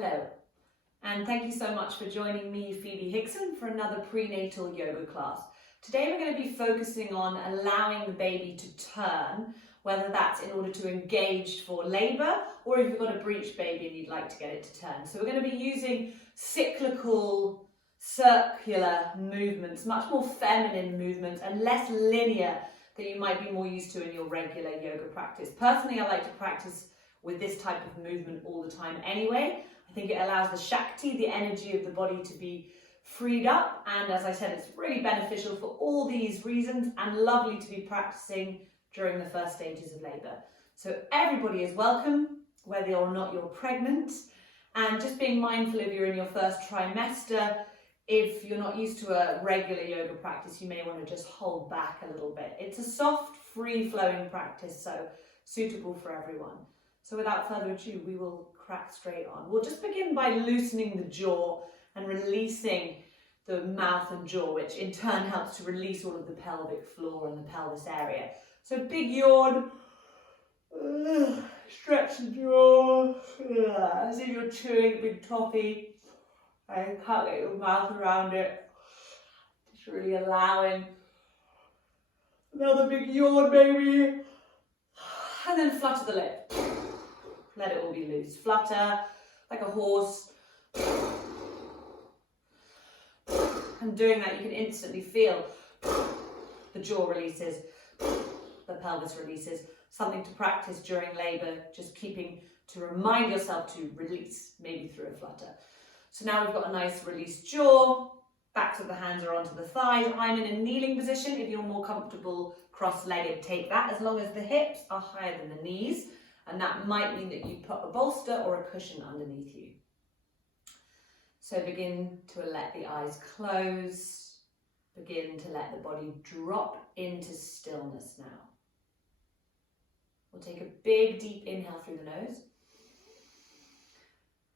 Hello, and thank you so much for joining me, Phoebe Hickson, for another prenatal yoga class. Today we're going to be focusing on allowing the baby to turn, whether that's in order to engage for labour or if you've got a breech baby and you'd like to get it to turn. So we're going to be using cyclical, circular movements, much more feminine movements and less linear than you might be more used to in your regular yoga practice. Personally, I like to practice with this type of movement all the time anyway. I think it allows the Shakti, the energy of the body, to be freed up, and as I said, it's really beneficial for all these reasons and lovely to be practicing during the first stages of labour. So everybody is welcome, whether or not you're pregnant, and just being mindful if you're in your first trimester. If you're not used to a regular yoga practice, you may want to just hold back a little bit. It's a soft, free-flowing practice, so suitable for everyone. So without further ado, we will crack straight on. We'll just begin by loosening the jaw and releasing the mouth and jaw, which in turn helps to release all of the pelvic floor and the pelvis area. So big yawn, stretch the jaw, as if you're chewing a big toffee. I can't get your mouth around it. Just really allowing another big yawn, baby. And then flutter the lip. Let it all be loose. Flutter like a horse. And doing that, you can instantly feel the jaw releases, the pelvis releases. Something to practice during labour, just keeping to remind yourself to release, maybe through a flutter. So now we've got a nice released jaw. Backs of the hands are onto the thighs. I'm in a kneeling position. If you're more comfortable cross-legged, take that, as long as the hips are higher than the knees. And that might mean that you put a bolster or a cushion underneath you. So begin to let the eyes close. Begin to let the body drop into stillness now. We'll take a big deep inhale through the nose.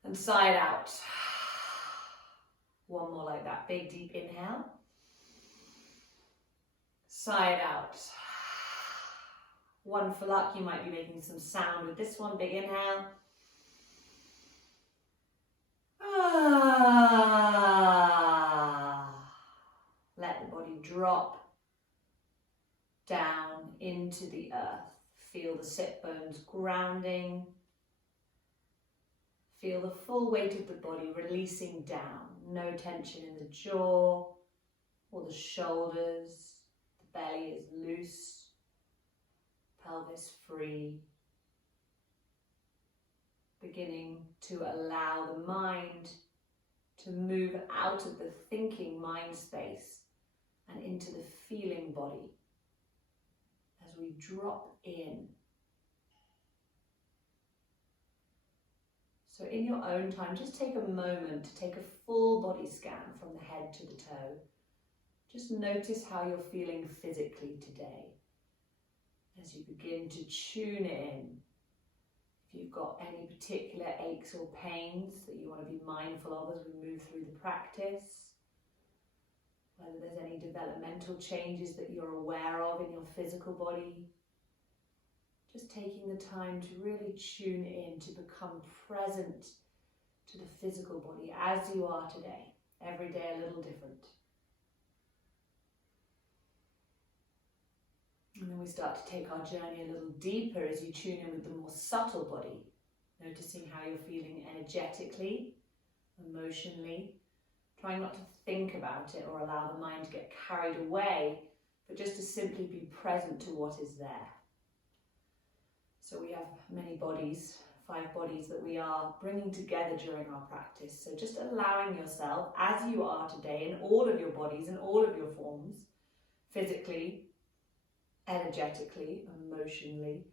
And sigh it out. One more like that. Big deep inhale. Sigh it out. One for luck, you might be making some sound with this one. Big inhale. Let the body drop down into the earth. Feel the sit bones grounding. Feel the full weight of the body releasing down. No tension in the jaw or the shoulders. The belly is loose. Pelvis free. Beginning to allow the mind to move out of the thinking mind space and into the feeling body as we drop in. So in your own time, just take a moment to take a full body scan from the head to the toe. Just notice how you're feeling physically today. As you begin to tune in, if you've got any particular aches or pains that you want to be mindful of as we move through the practice, whether there's any developmental changes that you're aware of in your physical body, just taking the time to really tune in, to become present to the physical body as you are today, every day a little different. And then we start to take our journey a little deeper as you tune in with the more subtle body, noticing how you're feeling energetically, emotionally, trying not to think about it or allow the mind to get carried away, but just to simply be present to what is there. So we have many bodies, 5 bodies that we are bringing together during our practice. So just allowing yourself, as you are today, in all of your bodies and all of your forms, physically, energetically, emotionally,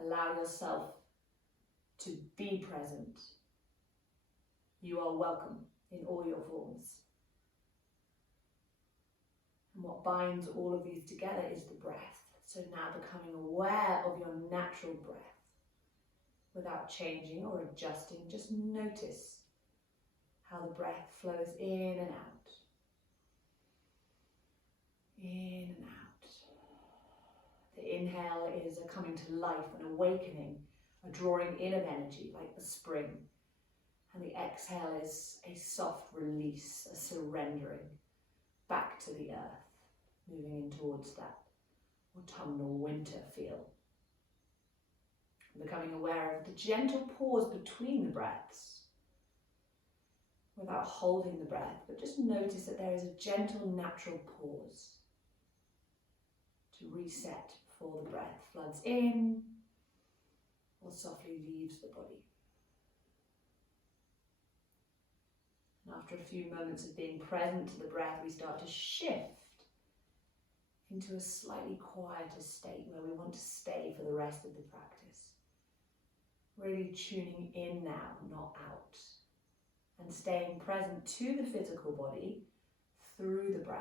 allow yourself to be present. You are welcome in all your forms. And what binds all of these together is the breath. So now becoming aware of your natural breath without changing or adjusting, just notice how the breath flows in and out. In and out. The inhale is a coming to life, an awakening, a drawing in of energy like the spring. And the exhale is a soft release, a surrendering back to the earth, moving in towards that autumnal winter feel. Becoming aware of the gentle pause between the breaths, without holding the breath, but just notice that there is a gentle, natural pause to reset before the breath floods in or softly leaves the body. And after a few moments of being present to the breath, we start to shift into a slightly quieter state where we want to stay for the rest of the practice. Really tuning in now, not out. And staying present to the physical body through the breath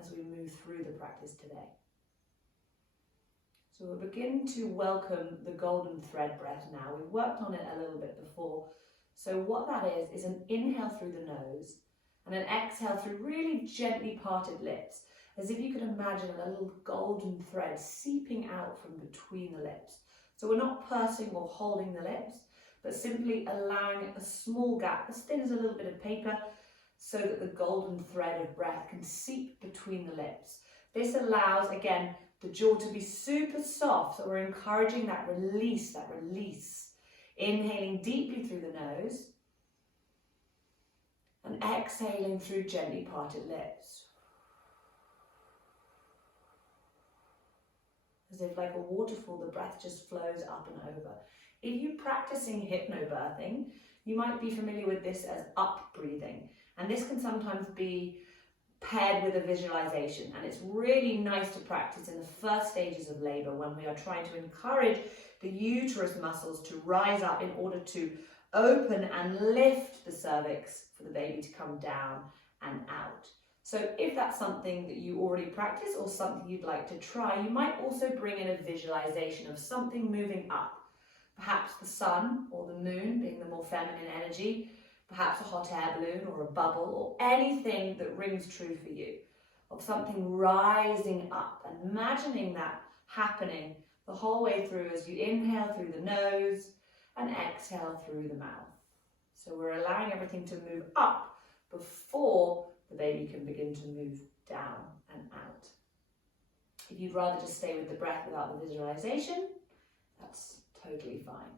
as we move through the practice today. So we'll begin to welcome the golden thread breath now. We've worked on it a little bit before. So what that is an inhale through the nose and an exhale through really gently parted lips, as if you could imagine a little golden thread seeping out from between the lips. So we're not pursing or holding the lips, but simply allowing a small gap, as thin as a little bit of paper, so that the golden thread of breath can seep between the lips. This allows, again, the jaw to be super soft, so we're encouraging that release. Inhaling deeply through the nose and exhaling through gently parted lips. As if like a waterfall, the breath just flows up and over. If you're practicing hypnobirthing, you might be familiar with this as up breathing. And this can sometimes be paired with a visualization. And it's really nice to practice in the first stages of labor when we are trying to encourage the uterus muscles to rise up in order to open and lift the cervix for the baby to come down and out. So if that's something that you already practice or something you'd like to try, you might also bring in a visualization of something moving up. Perhaps the sun or the moon being the more feminine energy, perhaps a hot air balloon or a bubble or anything that rings true for you, of something rising up, and imagining that happening the whole way through as you inhale through the nose and exhale through the mouth. So we're allowing everything to move up before the baby can begin to move down and out. If you'd rather just stay with the breath without the visualization, that's totally fine.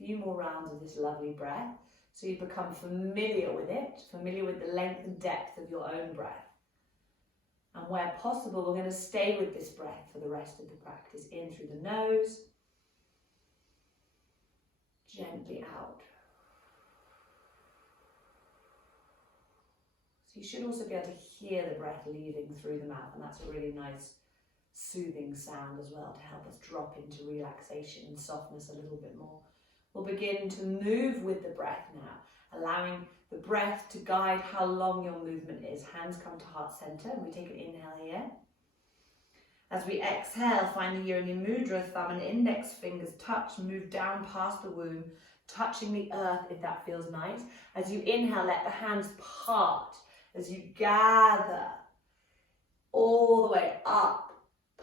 A few more rounds of this lovely breath so you become familiar with it, familiar with the length and depth of your own breath. And where possible, we're going to stay with this breath for the rest of the practice. In through the nose, gently out. So you should also be able to hear the breath leaving through the mouth, and that's a really nice soothing sound as well to help us drop into relaxation and softness a little bit more. We'll begin to move with the breath now, allowing the breath to guide how long your movement is. Hands come to heart center, and we take an inhale here. As we exhale, find the Yoni Mudra, thumb and index fingers touch, move down past the womb, touching the earth if that feels nice. As you inhale, let the hands part as you gather all the way up.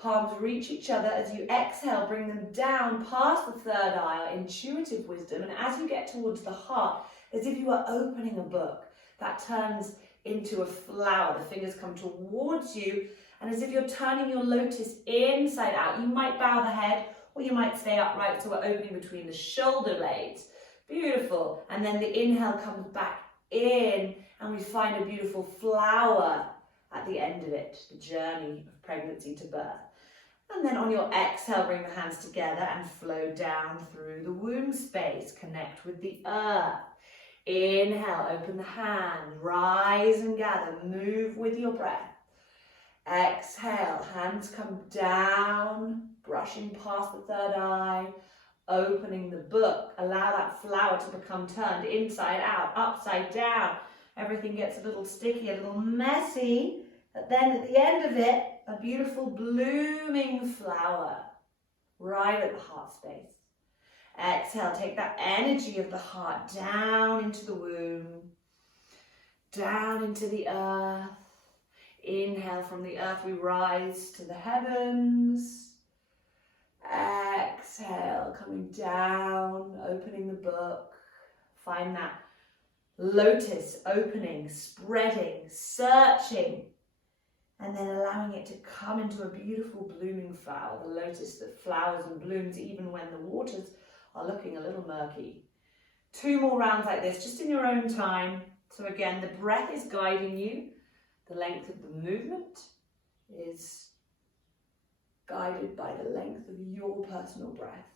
Palms reach each other. As you exhale, bring them down past the third eye, or intuitive wisdom. And as you get towards the heart, as if you are opening a book, that turns into a flower. The fingers come towards you. And as if you're turning your lotus inside out, you might bow the head or you might stay upright. So we're opening between the shoulder blades. Beautiful. And then the inhale comes back in and we find a beautiful flower at the end of it, the journey of pregnancy to birth. And then on your exhale, bring the hands together and flow down through the womb space. Connect with the earth. Inhale, open the hands, rise and gather, move with your breath. Exhale, hands come down, brushing past the third eye, opening the book. Allow that flower to become turned inside out, upside down. Everything gets a little sticky, a little messy, but then at the end of it, a beautiful blooming flower right at the heart space. Exhale, take that energy of the heart down into the womb, down into the earth. Inhale, from the earth we rise to the heavens. Exhale, coming down, opening the book, Find that lotus opening, spreading, searching, and then allowing it to come into a beautiful blooming flower, the lotus that flowers and blooms even when the waters are looking a little murky. 2 more rounds like this, just in your own time. So again, the breath is guiding you. The length of the movement is guided by the length of your personal breath.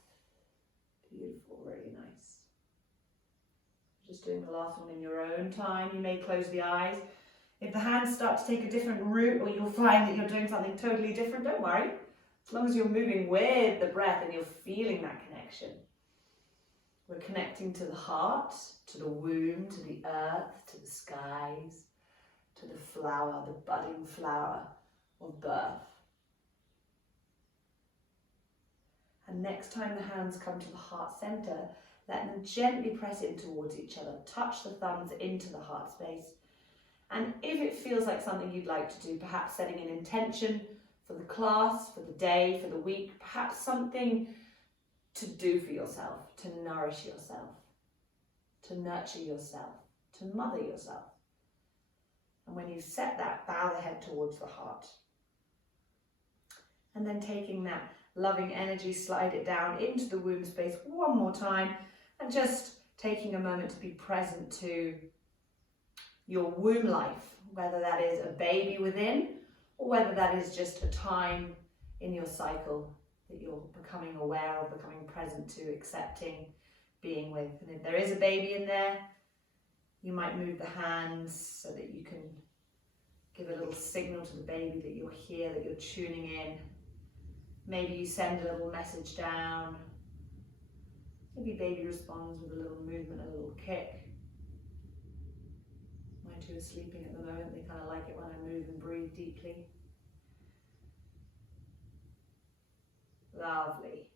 Beautiful, really nice. Just doing the last one in your own time. You may close the eyes. If the hands start to take a different route or you'll find that you're doing something totally different, don't worry. As long as you're moving with the breath and you're feeling that connection. We're connecting to the heart, to the womb, to the earth, to the skies, to the flower, the budding flower of birth. And next time the hands come to the heart center, let them gently press in towards each other. Touch the thumbs into the heart space. And if it feels like something you'd like to do, perhaps setting an intention for the class, for the day, for the week, perhaps something to do for yourself, to nourish yourself, to nurture yourself, to mother yourself. And when you set that, bow the head towards the heart. And then taking that loving energy, slide it down into the womb space one more time, and just taking a moment to be present to your womb life, whether that is a baby within, or whether that is just a time in your cycle that you're becoming aware of, becoming present to, accepting, being with. And if there is a baby in there, you might move the hands so that you can give a little signal to the baby that you're here, that you're tuning in. Maybe you send a little message down. Maybe baby responds with a little movement, a little kick. My 2 are sleeping at the moment. They kind of like it when I move and breathe deeply. Lovely.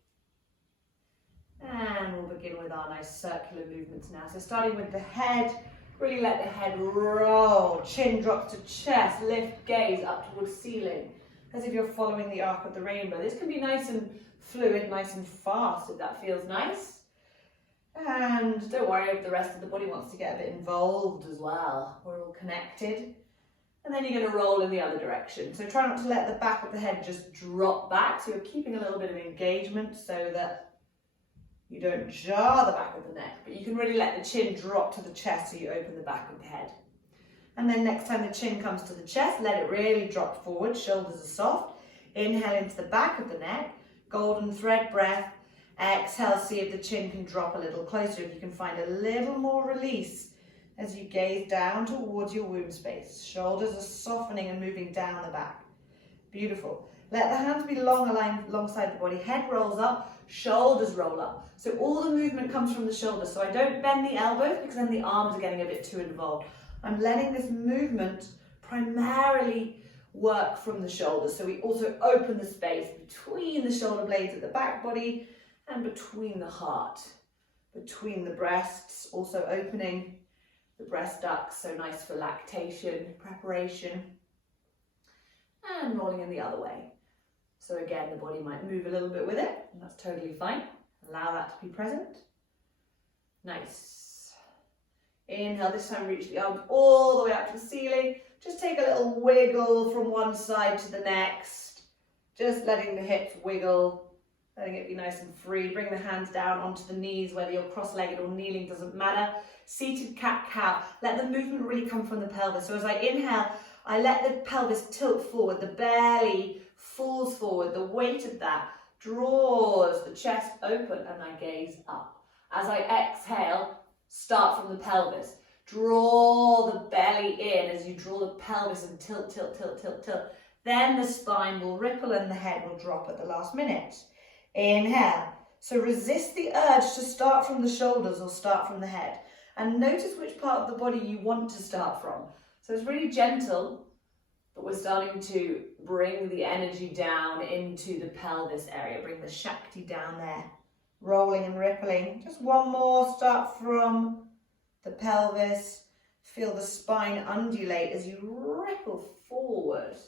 And we'll begin with our nice circular movements now. So starting with the head, really let the head roll. Chin drops to chest, lift gaze up towards ceiling, as if you're following the arc of the rainbow. This can be nice and fluid, nice and fast if that feels nice. And don't worry if the rest of the body wants to get a bit involved as well. We're all connected. And then you're going to roll in the other direction. So try not to let the back of the head just drop back. So you're keeping a little bit of engagement so that you don't jar the back of the neck. But you can really let the chin drop to the chest so you open the back of the head. And then next time the chin comes to the chest, let it really drop forward. Shoulders are soft. Inhale into the back of the neck. Golden thread breath. Exhale, see if the chin can drop a little closer. If you can find a little more release as you gaze down towards your womb space. Shoulders are softening and moving down the back. Beautiful. Let the hands be long aligned alongside the body. Head rolls up, shoulders roll up. So all the movement comes from the shoulders. So I don't bend the elbows because then the arms are getting a bit too involved. I'm letting this movement primarily work from the shoulders. So we also open the space between the shoulder blades at the back body and between the heart, between the breasts, also opening the breast ducts, so nice for lactation, preparation, and rolling in the other way. So again, the body might move a little bit with it, and that's totally fine. Allow that to be present. Nice. Inhale, this time reach the arms all the way up to the ceiling. Just take a little wiggle from one side to the next. Just letting the hips wiggle, letting it be nice and free. Bring the hands down onto the knees, whether you're cross-legged or kneeling, doesn't matter. Seated cat-cow. Let the movement really come from the pelvis. So as I inhale, I let the pelvis tilt forward. The belly falls forward. The weight of that draws the chest open and I gaze up. As I exhale, start from the pelvis. Draw the belly in as you draw the pelvis and tilt, tilt, tilt, tilt, tilt. Then the spine will ripple and the head will drop at the last minute. Inhale. So resist the urge to start from the shoulders or start from the head. And notice which part of the body you want to start from. So it's really gentle, but we're starting to bring the energy down into the pelvis area. Bring the Shakti down there. Rolling and rippling. Just one more. Start from the pelvis. Feel the spine undulate as you ripple forward.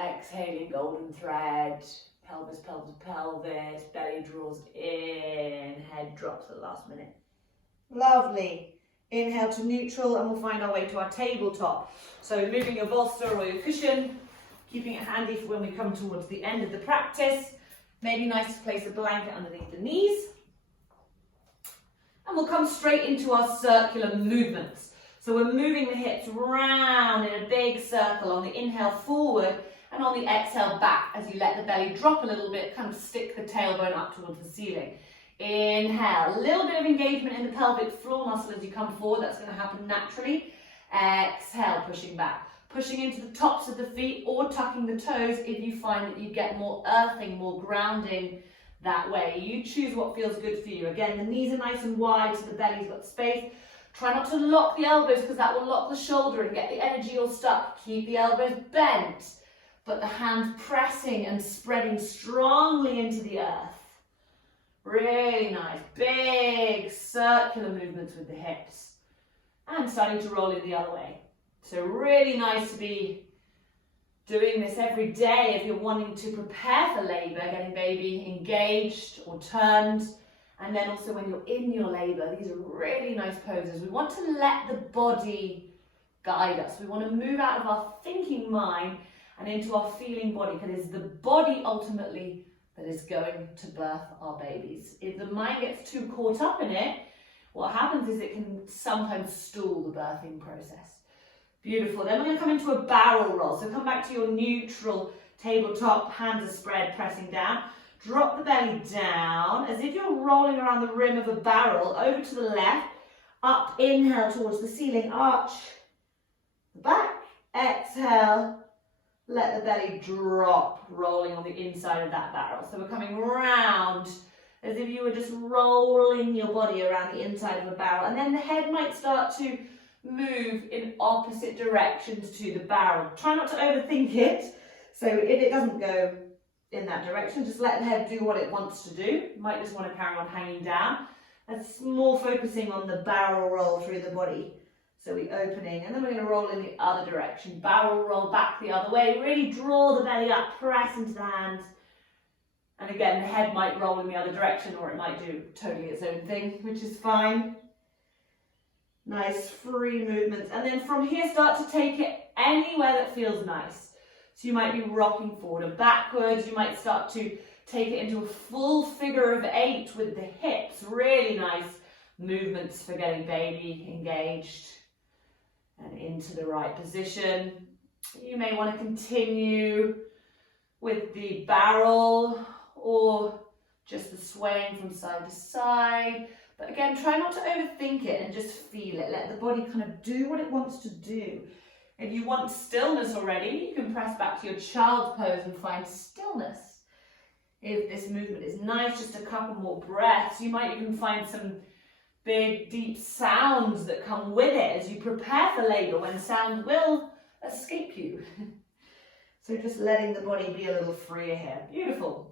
Exhaling golden thread. Pelvis, pelvis, pelvis. Belly draws in. Head drops at the last minute. Lovely. Inhale to neutral, and we'll find our way to our tabletop. So moving your bolster or your cushion, keeping it handy for when we come towards the end of the practice. Maybe nice to place a blanket underneath the knees. And we'll come straight into our circular movements. So we're moving the hips round in a big circle on the inhale forward, and on the exhale back as you let the belly drop a little bit, kind of stick the tailbone up towards the ceiling. Inhale, a little bit of engagement in the pelvic floor muscle as you come forward, that's going to happen naturally. Exhale, pushing back, pushing into the tops of the feet or tucking the toes if you find that you get more earthing, more grounding that way. You choose what feels good for you. Again, the knees are nice and wide so the belly's got space. Try not to lock the elbows because that will lock the shoulder and get the energy all stuck. Keep the elbows bent, but the hands pressing and spreading strongly into the earth. Really nice, big circular movements with the hips. And starting to roll in the other way. So really nice to be doing this every day if you're wanting to prepare for labour, getting baby engaged or turned. And then also when you're in your labour, these are really nice poses. We want to let the body guide us. We want to move out of our thinking mind and into our feeling body, because it's the body ultimately that is going to birth our babies. If the mind gets too caught up in it, what happens is it can sometimes stall the birthing process. Beautiful. Then we're going to come into a barrel roll. So come back to your neutral tabletop, hands are spread, pressing down. Drop the belly down as if you're rolling around the rim of a barrel, over to the left, up, inhale towards the ceiling, arch, back, exhale, let the belly drop, rolling on the inside of that barrel. So we're coming round as if you were just rolling your body around the inside of a barrel, and then the head might start to move in opposite directions to the barrel. Try not to overthink it, so if it doesn't go in that direction, just let the head do what it wants to do. You might just want to carry on hanging down. That's more focusing on the barrel roll through the body. So we're opening, and then we're going to roll in the other direction. Barrel roll back the other way. Really draw the belly up, press into the hands. And again, the head might roll in the other direction, or it might do totally its own thing, which is fine. Nice free movements. And then from here, start to take it anywhere that feels nice. So you might be rocking forward and backwards. You might start to take it into a full figure of 8 with the hips. Really nice movements for getting baby engaged and into the right position. You may want to continue with the barrel or just the swaying from side to side. But again, try not to overthink it and just feel it. Let the body kind of do what it wants to do. If you want stillness already, you can press back to your child's pose and find stillness. If this movement is nice, just a couple more breaths. You might even find some big, deep sounds that come with it as you prepare for labour, when sound will escape you. So just letting the body be a little freer here. Beautiful.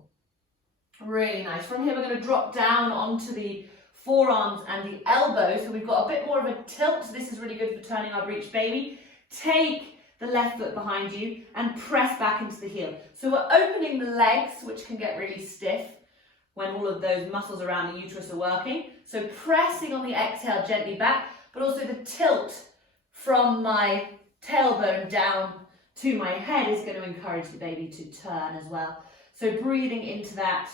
Really nice. From here, we're going to drop down onto the forearms and the elbows. So we've got a bit more of a tilt. So this is really good for turning our breech baby. Take the left foot behind you and press back into the heel. So we're opening the legs, which can get really stiff when all of those muscles around the uterus are working. So pressing on the exhale gently back, but also the tilt from my tailbone down to my head is going to encourage the baby to turn as well. So breathing into that.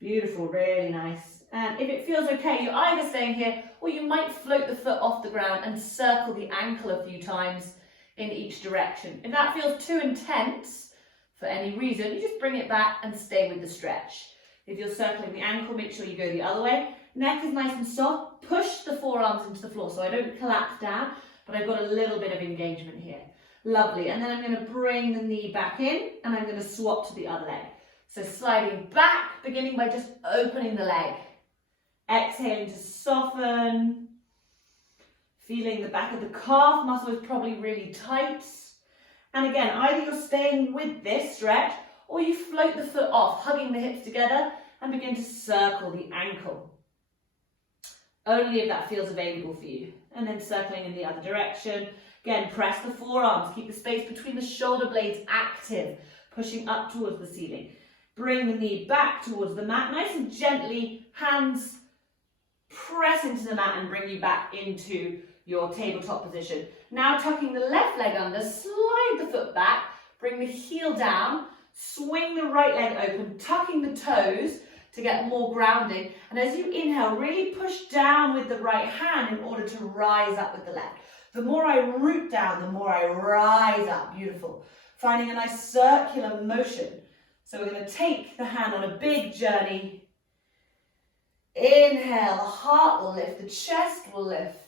Beautiful, really nice. And if it feels okay, you're either staying here or you might float the foot off the ground and circle the ankle a few times in each direction. If that feels too intense for any reason, you just bring it back and stay with the stretch. If you're circling the ankle, make sure you go the other way. Neck is nice and soft. Push the forearms into the floor so I don't collapse down, but I've got a little bit of engagement here. Lovely. And then I'm going to bring the knee back in and I'm going to swap to the other leg. So sliding back, beginning by just opening the leg. Exhaling to soften. Feeling the back of the calf muscle is probably really tight. And again, either you're staying with this stretch or you float the foot off, hugging the hips together and begin to circle the ankle. Only if that feels available for you. And then circling in the other direction. Again, press the forearms, keep the space between the shoulder blades active, pushing up towards the ceiling. Bring the knee back towards the mat, nice and gently, hands press into the mat and bring you back into your tabletop position. Now tucking the left leg under, slide the foot back, bring the heel down, swing the right leg open, tucking the toes to get more grounding. And as you inhale, really push down with the right hand in order to rise up with the left. The more I root down, the more I rise up. Beautiful. Finding a nice circular motion. So we're going to take the hand on a big journey. Inhale, the heart will lift, the chest will lift.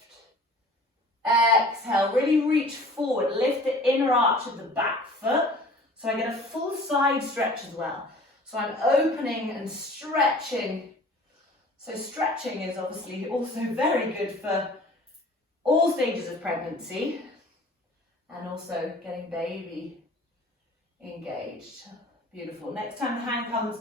Exhale, really reach forward, lift the inner arch of the back foot. So I get a full side stretch as well. So I'm opening and stretching. So stretching is obviously also very good for all stages of pregnancy and also getting baby engaged. Beautiful. Next time the hand comes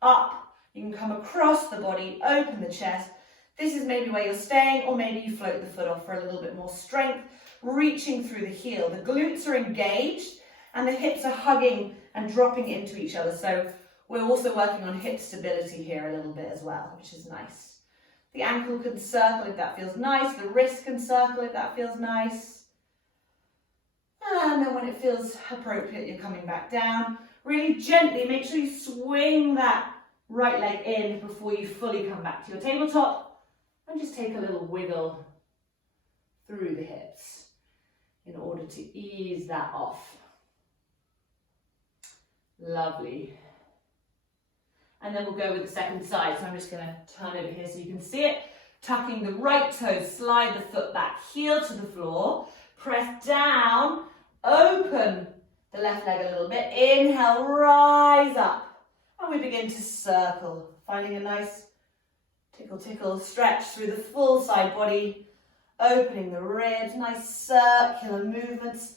up, you can come across the body, open the chest. This is maybe where you're staying, or maybe you float the foot off for a little bit more strength, reaching through the heel. The glutes are engaged and the hips are hugging and dropping into each other. So we're also working on hip stability here a little bit as well, which is nice. The ankle can circle if that feels nice. The wrist can circle if that feels nice. And then when it feels appropriate, you're coming back down. Really gently, make sure you swing that right leg in before you fully come back to your tabletop. And just take a little wiggle through the hips in order to ease that off. Lovely. And then we'll go with the second side. So I'm just going to turn over here so you can see it. Tucking the right toe, slide the foot back, heel to the floor. Press down, open the left leg a little bit. Inhale, rise up. And we begin to circle, finding a nice tickle stretch through the full side body. Opening the ribs, nice circular movements.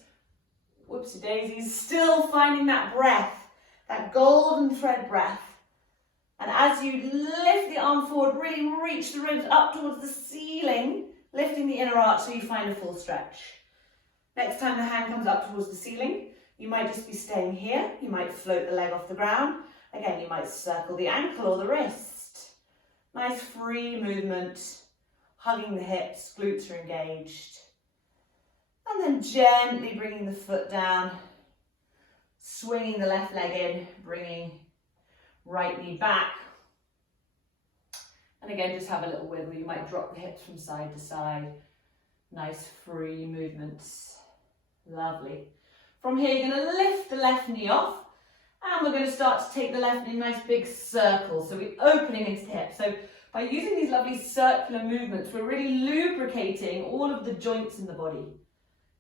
Whoopsie daisies, still finding that breath, that golden thread breath. And as you lift the arm forward, really reach the ribs up towards the ceiling, lifting the inner arch so you find a full stretch. Next time the hand comes up towards the ceiling, you might just be staying here. You might float the leg off the ground. Again, you might circle the ankle or the wrist. Nice free movement, hugging the hips, glutes are engaged. And then gently bringing the foot down, swinging the left leg in, bringing right knee back. And again, just have a little wiggle. You might drop the hips from side to side. Nice free movements. Lovely. From here, you're going to lift the left knee off. And we're going to start to take the left knee in a nice big circle. So we're opening into the hip. So by using these lovely circular movements, we're really lubricating all of the joints in the body.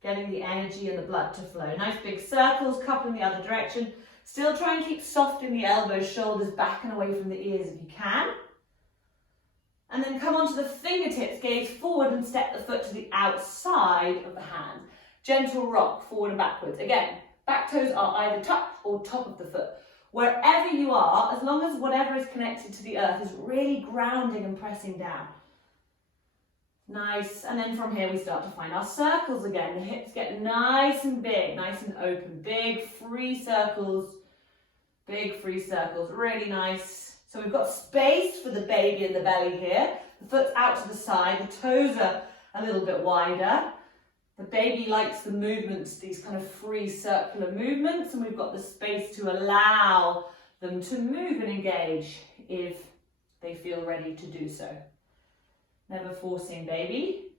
Getting the energy and the blood to flow. Nice big circles, couple in the other direction. Still try and keep soft in the elbows, shoulders back and away from the ears if you can. And then come onto the fingertips, gaze forward and step the foot to the outside of the hand. Gentle rock, forward and backwards. Again, back toes are either tucked or top of the foot. Wherever you are, as long as whatever is connected to the earth is really grounding and pressing down. Nice, and then from here we start to find our circles again. The hips get nice and big, nice and open. Big free circles, really nice. So we've got space for the baby in the belly here. The foot's out to the side, the toes are a little bit wider. The baby likes the movements, these kind of free circular movements, and we've got the space to allow them to move and engage if they feel ready to do so. Never forcing baby.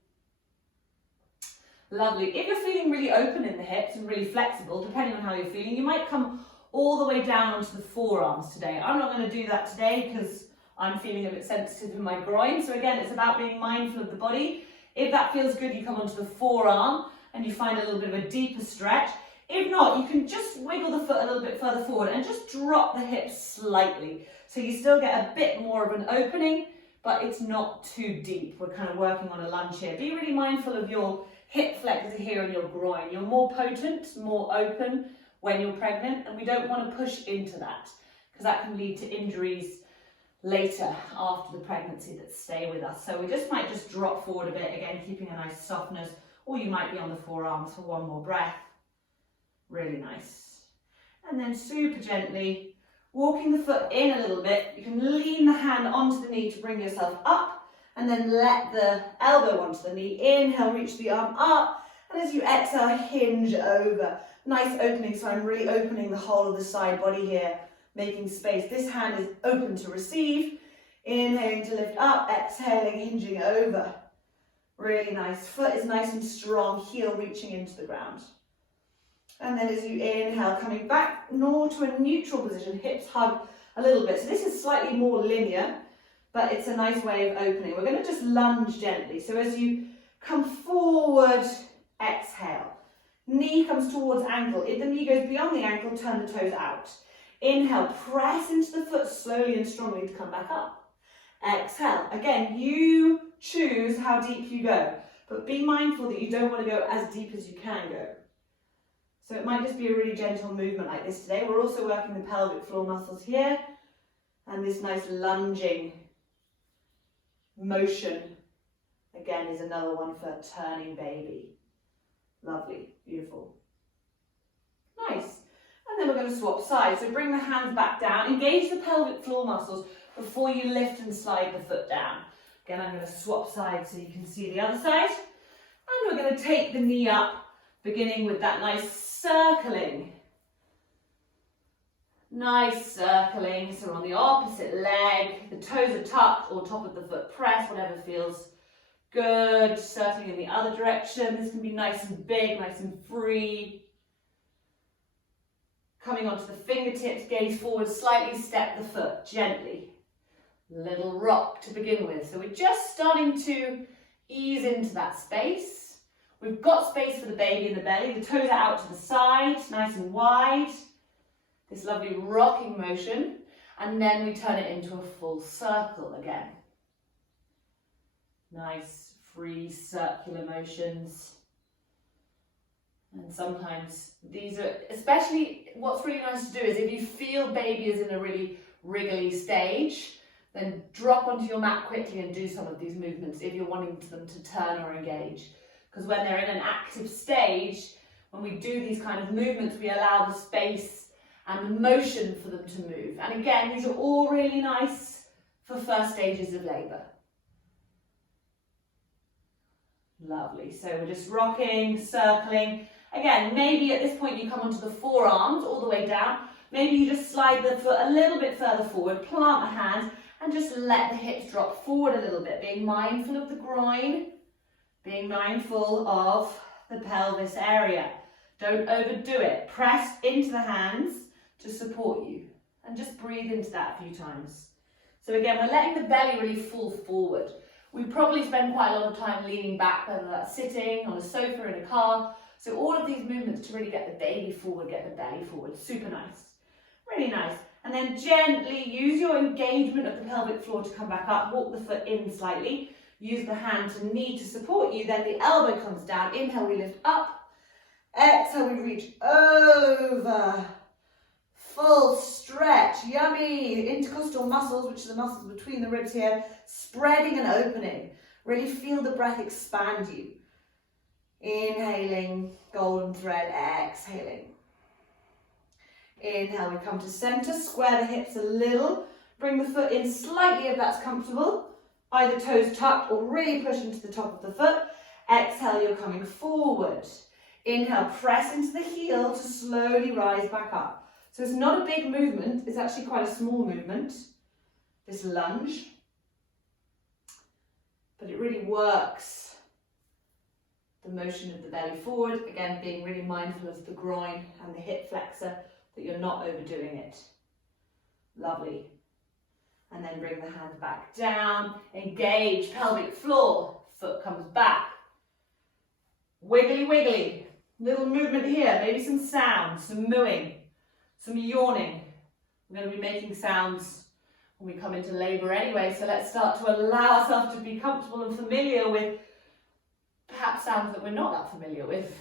Lovely. If you're feeling really open in the hips and really flexible, depending on how you're feeling, you might come all the way down onto the forearms today. I'm not going to do that today because I'm feeling a bit sensitive in my groin. So again, it's about being mindful of the body. If that feels good, you come onto the forearm and you find a little bit of a deeper stretch. If not, you can just wiggle the foot a little bit further forward and just drop the hips slightly. So you still get a bit more of an opening, but it's not too deep. We're kind of working on a lunge here. Be really mindful of your hip flexor here and your groin. You're more potent, more open when you're pregnant, and we don't want to push into that because that can lead to injuries later after the pregnancy that stay with us. So we might just drop forward a bit, again, keeping a nice softness, or you might be on the forearms for one more breath. Really nice. And then super gently, walking the foot in a little bit, you can lean the hand onto the knee to bring yourself up And then let the elbow onto the knee. Inhale, reach the arm up. And as you exhale, hinge over. Nice opening, so I'm really opening the whole of the side body here, making space. This hand is open to receive. Inhaling to lift up, exhaling, hinging over. Really nice. Foot is nice and strong, heel reaching into the ground. And then as you inhale, coming back more to a neutral position, hips hug a little bit. So this is slightly more linear, but it's a nice way of opening. We're going to just lunge gently. So as you come forward, exhale. Knee comes towards ankle. If the knee goes beyond the ankle, turn the toes out. Inhale, press into the foot slowly and strongly to come back up. Exhale. Again, you choose how deep you go, but be mindful that you don't want to go as deep as you can go. So it might just be a really gentle movement like this today. We're also working the pelvic floor muscles here, and this nice lunging motion, again, is another one for turning baby. Lovely, beautiful. Nice. And then we're going to swap sides. So bring the hands back down, engage the pelvic floor muscles before you lift and slide the foot down. Again, I'm going to swap sides so you can see the other side. And we're going to take the knee up, beginning with that nice circling. Nice circling. So on the opposite leg, the toes are tucked or top of the foot pressed, whatever feels good. Circling in the other direction. This can be nice and big, nice and free. Coming onto the fingertips, gaze forward, slightly step the foot gently. Little rock to begin with. So we're just starting to ease into that space. We've got space for the baby in the belly. The toes are out to the side, nice and wide. This lovely rocking motion. And then we turn it into a full circle again. Nice, free, circular motions. And sometimes these are, especially what's really nice to do is if you feel baby is in a really wriggly stage, then drop onto your mat quickly and do some of these movements if you're wanting them to turn or engage. Because when they're in an active stage, when we do these kind of movements, we allow the space and the motion for them to move. And again, these are all really nice for first stages of labour. Lovely. So we're just rocking, circling. Again, maybe at this point you come onto the forearms all the way down. Maybe you just slide the foot a little bit further forward, plant the hands, and just let the hips drop forward a little bit, being mindful of the groin, being mindful of the pelvis area. Don't overdo it. Press into the hands to support you, and just breathe into that a few times. So again, we're letting the belly really fall forward. We probably spend quite a lot of time leaning back, whether that's sitting on a sofa in a car. So all of these movements to really get the baby forward, get the belly forward. Super nice. Really nice. And then gently use your engagement of the pelvic floor to come back up. Walk the foot in slightly. Use the hand to knee to support you. Then the elbow comes down. Inhale, we lift up. Exhale, we reach over. Full stretch. Yummy. Intercostal muscles, which are the muscles between the ribs here, spreading and opening. Really feel the breath expand you. Inhaling, golden thread, exhaling. Inhale, we come to center, square the hips a little, bring the foot in slightly if that's comfortable, either toes tucked or really push into the top of the foot. Exhale, you're coming forward. Inhale, press into the heel to slowly rise back up. So it's not a big movement, it's actually quite a small movement, this lunge, but it really works the motion of the belly forward, again being really mindful of the groin and the hip flexor, that you're not overdoing it. Lovely. And then bring the hands back down, engage pelvic floor, foot comes back. Wiggly, wiggly. Little movement here, maybe some sounds, some mooing, some yawning. We're going to be making sounds when we come into labour anyway, so let's start to allow ourselves to be comfortable and familiar with perhaps sounds that we're not that familiar with.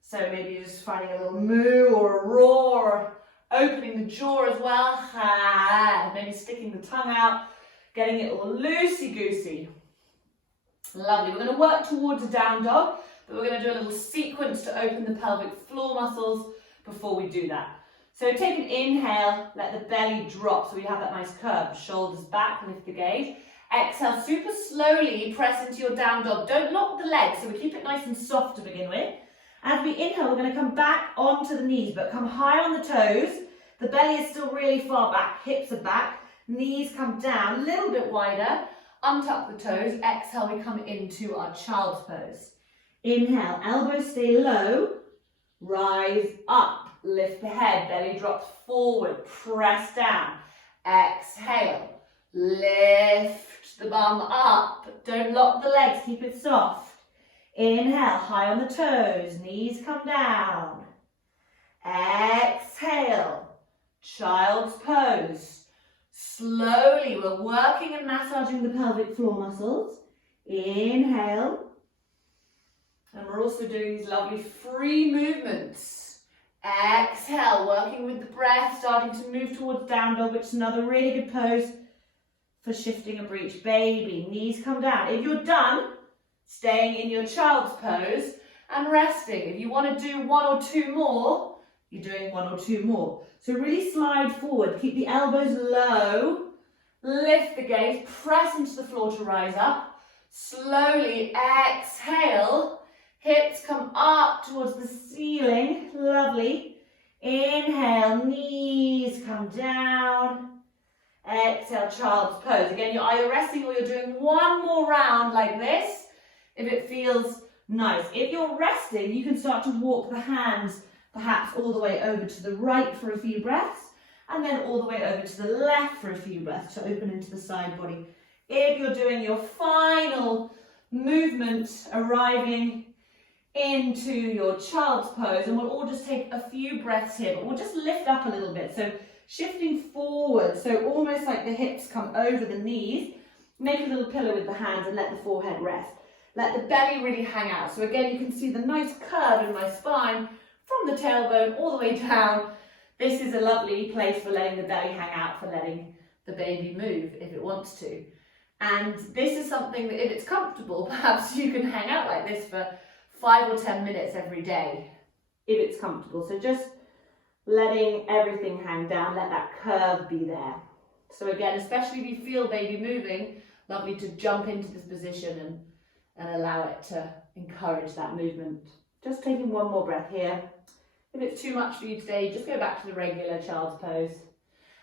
So maybe you're just finding a little moo or a roar, opening the jaw as well, maybe sticking the tongue out, getting it all loosey-goosey. Lovely. We're going to work towards a down dog, but we're going to do a little sequence to open the pelvic floor muscles before we do that. So take an inhale, let the belly drop so we have that nice curve, shoulders back, lift the gaze. Exhale, super slowly press into your down dog. Don't lock the legs, so we keep it nice and soft to begin with. As we inhale, we're going to come back onto the knees, but come high on the toes. The belly is still really far back, hips are back, knees come down, a little bit wider. Untuck the toes. Exhale, we come into our child's pose. Inhale, elbows stay low, rise up, lift the head, belly drops forward, press down. Exhale, lift the bum up, don't lock the legs, keep it soft. Inhale, high on the toes, knees come down. Exhale, child's pose. Slowly, we're working and massaging the pelvic floor muscles. Inhale. And we're also doing these lovely free movements. Exhale, working with the breath, starting to move towards down dog, which is another really good pose for shifting a breech. Baby, knees come down. If you're done, staying in your child's pose and resting. If you want to do one or two more, you're doing one or two more. So really slide forward, keep the elbows low, lift the gaze, press into the floor to rise up. Slowly exhale, hips come up towards the ceiling, lovely. Inhale, knees come down. Exhale, child's pose. Again, you're either resting or you're doing one more round like this, if it feels nice. If you're resting, you can start to walk the hands perhaps all the way over to the right for a few breaths, and then all the way over to the left for a few breaths to open into the side body. If you're doing your final movement, arriving into your child's pose, and we'll all just take a few breaths here, but we'll just lift up a little bit. So shifting forward, so almost like the hips come over the knees. Make a little pillow with the hands and let the forehead rest. Let the belly really hang out. So again, you can see the nice curve in my spine from the tailbone all the way down. This is a lovely place for letting the belly hang out, for letting the baby move if it wants to. And this is something that if it's comfortable, perhaps you can hang out like this for 5 or 10 minutes every day, if it's comfortable. So just letting everything hang down, let that curve be there. So again, especially if you feel baby moving, lovely to jump into this position and allow it to encourage that movement. Just taking one more breath here. If it's too much for you today, just go back to the regular child's pose.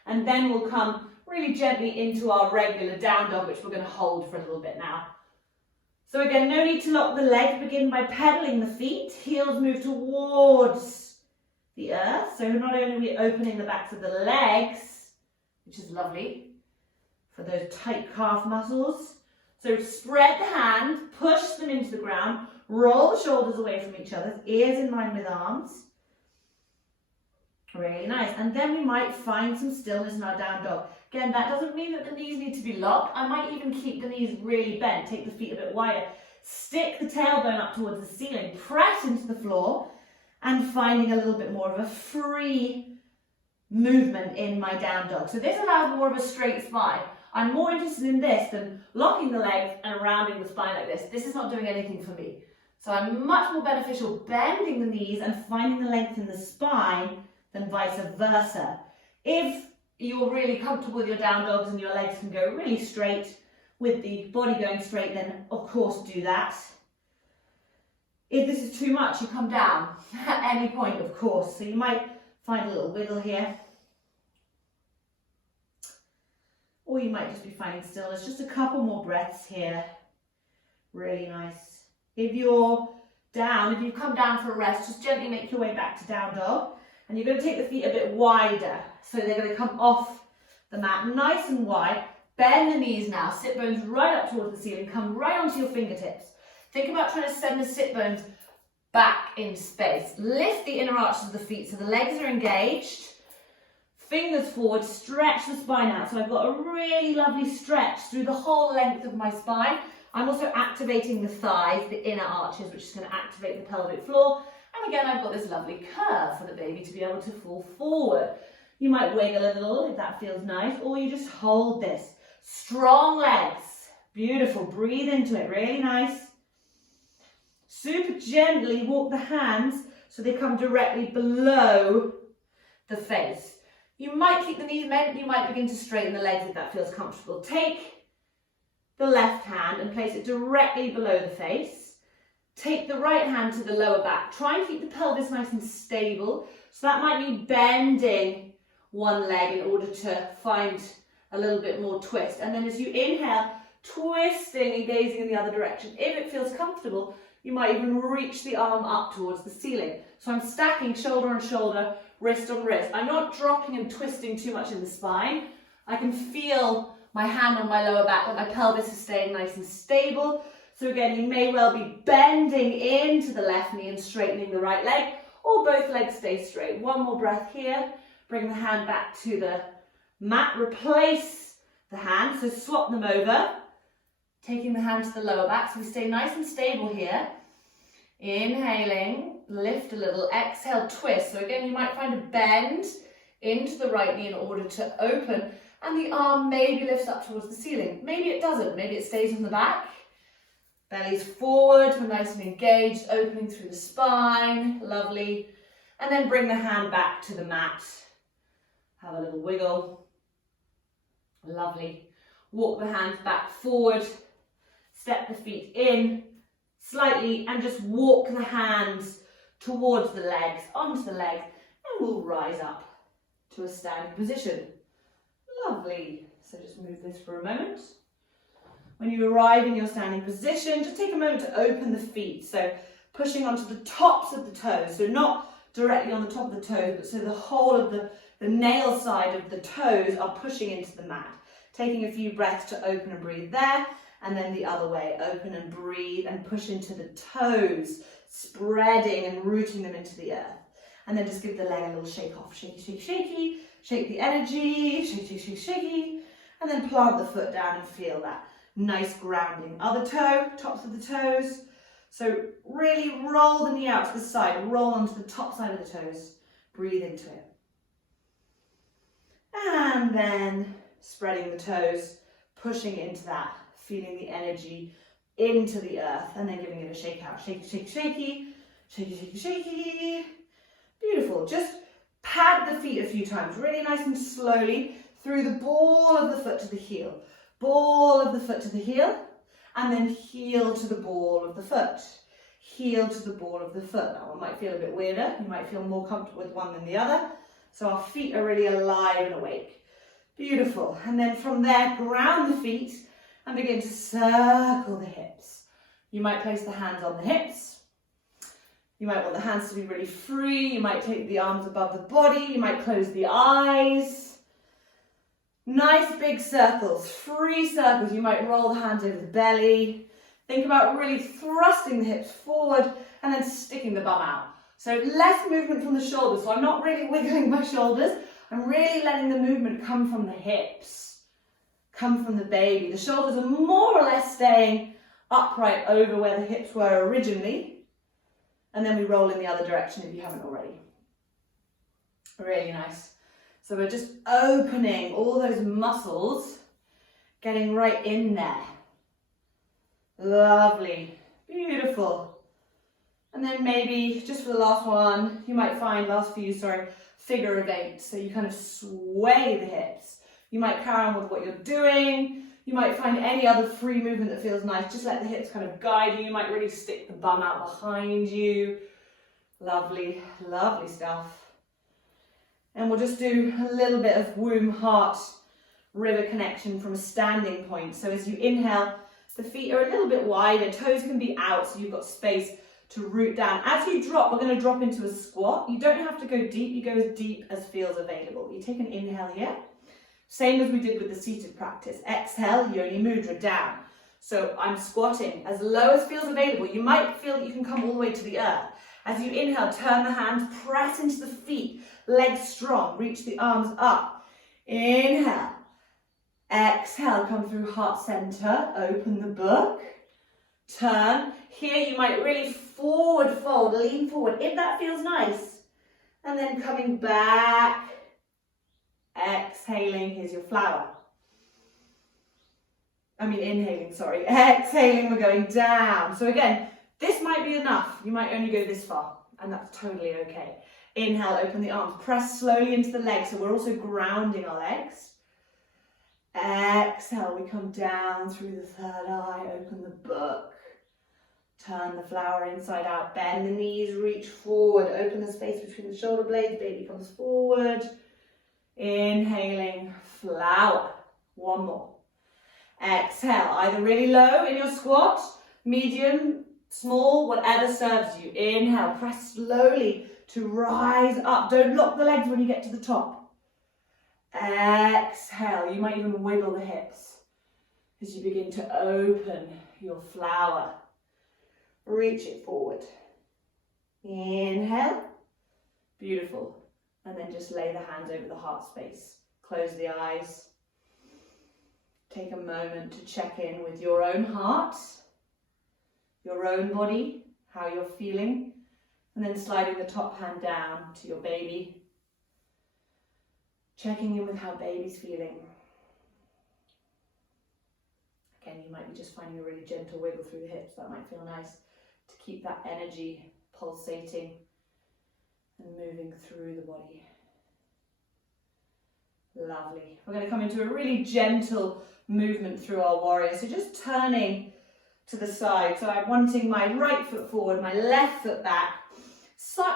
And then we'll come really gently into our regular down dog, which we're going to hold for a little bit now. So again, no need to lock the legs. Begin by pedaling the feet. Heels move towards the earth. So not only are we opening the backs of the legs, which is lovely for those tight calf muscles. So spread the hands, push them into the ground, roll the shoulders away from each other, ears in line with arms. Really nice. And then we might find some stillness in our down dog. Again, that doesn't mean that the knees need to be locked. I might even keep the knees really bent, take the feet a bit wider. Stick the tailbone up towards the ceiling, press into the floor, and finding a little bit more of a free movement in my down dog. So this allows more of a straight spine. I'm more interested in this than locking the legs and rounding the spine like this. This is not doing anything for me. So I'm much more beneficial bending the knees and finding the length in the spine than vice versa. If you're really comfortable with your down dogs and your legs can go really straight with the body going straight, then of course do that. If this is too much, you come down at any point, of course. So you might find a little wiggle here. Or you might just be finding stillness. Just a couple more breaths here. Really nice. If you're down, if you've come down for a rest, just gently make your way back to down dog. And you're going to take the feet a bit wider. So they're going to come off the mat nice and wide. Bend the knees now. Sit bones right up towards the ceiling. Come right onto your fingertips. Think about trying to send the sit bones back in space. Lift the inner arches of the feet so the legs are engaged. Fingers forward, stretch the spine out. So I've got a really lovely stretch through the whole length of my spine. I'm also activating the thighs, the inner arches, which is going to activate the pelvic floor. And again, I've got this lovely curve for the baby to be able to fall forward. You might wiggle a little if that feels nice, or you just hold this. Strong legs. Beautiful. Breathe into it. Really nice. Super gently walk the hands so they come directly below the face. You might keep the knees bent. You might begin to straighten the legs if that feels comfortable. Take the left hand and place it directly below the face. Take the right hand to the lower back. Try and keep the pelvis nice and stable. So that might mean bending one leg in order to find a little bit more twist. And then as you inhale, twisting and gazing in the other direction. If it feels comfortable, you might even reach the arm up towards the ceiling. So I'm stacking shoulder on shoulder, wrist on wrist. I'm not dropping and twisting too much in the spine. I can feel my hand on my lower back, but my pelvis is staying nice and stable. So again, you may well be bending into the left knee and straightening the right leg, or both legs stay straight. One more breath here. Bring the hand back to the mat. Replace the hands, so swap them over. Taking the hand to the lower back, so we stay nice and stable here. Inhaling, lift a little, exhale, twist. So again, you might find a bend into the right knee in order to open, and the arm maybe lifts up towards the ceiling. Maybe it doesn't, maybe it stays on the back. Belly's forward, we're nice and engaged, opening through the spine, lovely. And then bring the hand back to the mat. Have a little wiggle, lovely. Walk the hands back forward. Step the feet in slightly and just walk the hands towards the legs, onto the legs, and we'll rise up to a standing position. Lovely. So just move this for a moment. When you arrive in your standing position, just take a moment to open the feet. So pushing onto the tops of the toes. So not directly on the top of the toes, but so the whole of the nail side of the toes are pushing into the mat. Taking a few breaths to open and breathe there. And then the other way, open and breathe and push into the toes, spreading and rooting them into the earth. And then just give the leg a little shake off. Shaky, shaky, shaky. Shake the energy, shaky, shaky, shaky. And then plant the foot down and feel that nice grounding. Other toe, tops of the toes. So really roll the knee out to the side, roll onto the top side of the toes. Breathe into it. And then spreading the toes, pushing into that. Feeling the energy into the earth and then giving it a shake out. Shaky, shaky, shaky, shaky, shaky, shaky. Beautiful. Just pad the feet a few times, really nice and slowly through the ball of the foot to the heel. Ball of the foot to the heel, and then heel to the ball of the foot. Heel to the ball of the foot. That one might feel a bit weirder. You might feel more comfortable with one than the other. So our feet are really alive and awake. Beautiful. And then from there, ground the feet and begin to circle the hips. You might place the hands on the hips. You might want the hands to be really free. You might take the arms above the body. You might close the eyes. Nice big circles, free circles. You might roll the hands over the belly. Think about really thrusting the hips forward and then sticking the bum out. So less movement from the shoulders. So I'm not really wiggling my shoulders. I'm really letting the movement come from the hips. Come from the baby. The shoulders are more or less staying upright over where the hips were originally. And then we roll in the other direction if you haven't already. Really nice. So we're just opening all those muscles, getting right in there. Lovely. Beautiful. And then maybe just for the last one, you might find, figure of eight. So you kind of sway the hips. You might carry on with what you're doing. You might find any other free movement that feels nice. Just let the hips kind of guide you. You might really stick the bum out behind you. Lovely, lovely stuff. And we'll just do a little bit of womb, heart, river connection from a standing point. So as you inhale, the feet are a little bit wider. Toes can be out, so you've got space to root down. As you drop, we're going to drop into a squat. You don't have to go deep. You go as deep as feels available. You take an inhale here. Same as we did with the seated practice. Exhale, Yoni Mudra, down. So I'm squatting as low as feels available. You might feel that you can come all the way to the earth. As you inhale, turn the hands, press into the feet, legs strong, reach the arms up. Inhale. Exhale, come through heart center, open the book. Turn. Here you might really forward fold, lean forward, if that feels nice. And then coming back. Exhaling, here's your flower. Inhaling, sorry. Exhaling, we're going down. So again, this might be enough. You might only go this far, and that's totally okay. Inhale, open the arms. Press slowly into the legs, so we're also grounding our legs. Exhale, we come down through the third eye, open the book. Turn the flower inside out, bend the knees, reach forward, open the space between the shoulder blades, baby comes forward. Inhaling, flower. One more. Exhale, either really low in your squat, medium, small, whatever serves you. Inhale, press slowly to rise up. Don't lock the legs when you get to the top. Exhale, you might even wiggle the hips as you begin to open your flower. Reach it forward. Inhale. Beautiful. And then just lay the hands over the heart space. Close the eyes. Take a moment to check in with your own heart, your own body, how you're feeling. And then sliding the top hand down to your baby. Checking in with how baby's feeling. Again, you might be just finding a really gentle wiggle through the hips. That might feel nice to keep that energy pulsating and moving through the body. Lovely. We're going to come into a really gentle movement through our warrior. So just turning to the side. So I'm wanting my right foot forward, my left foot back.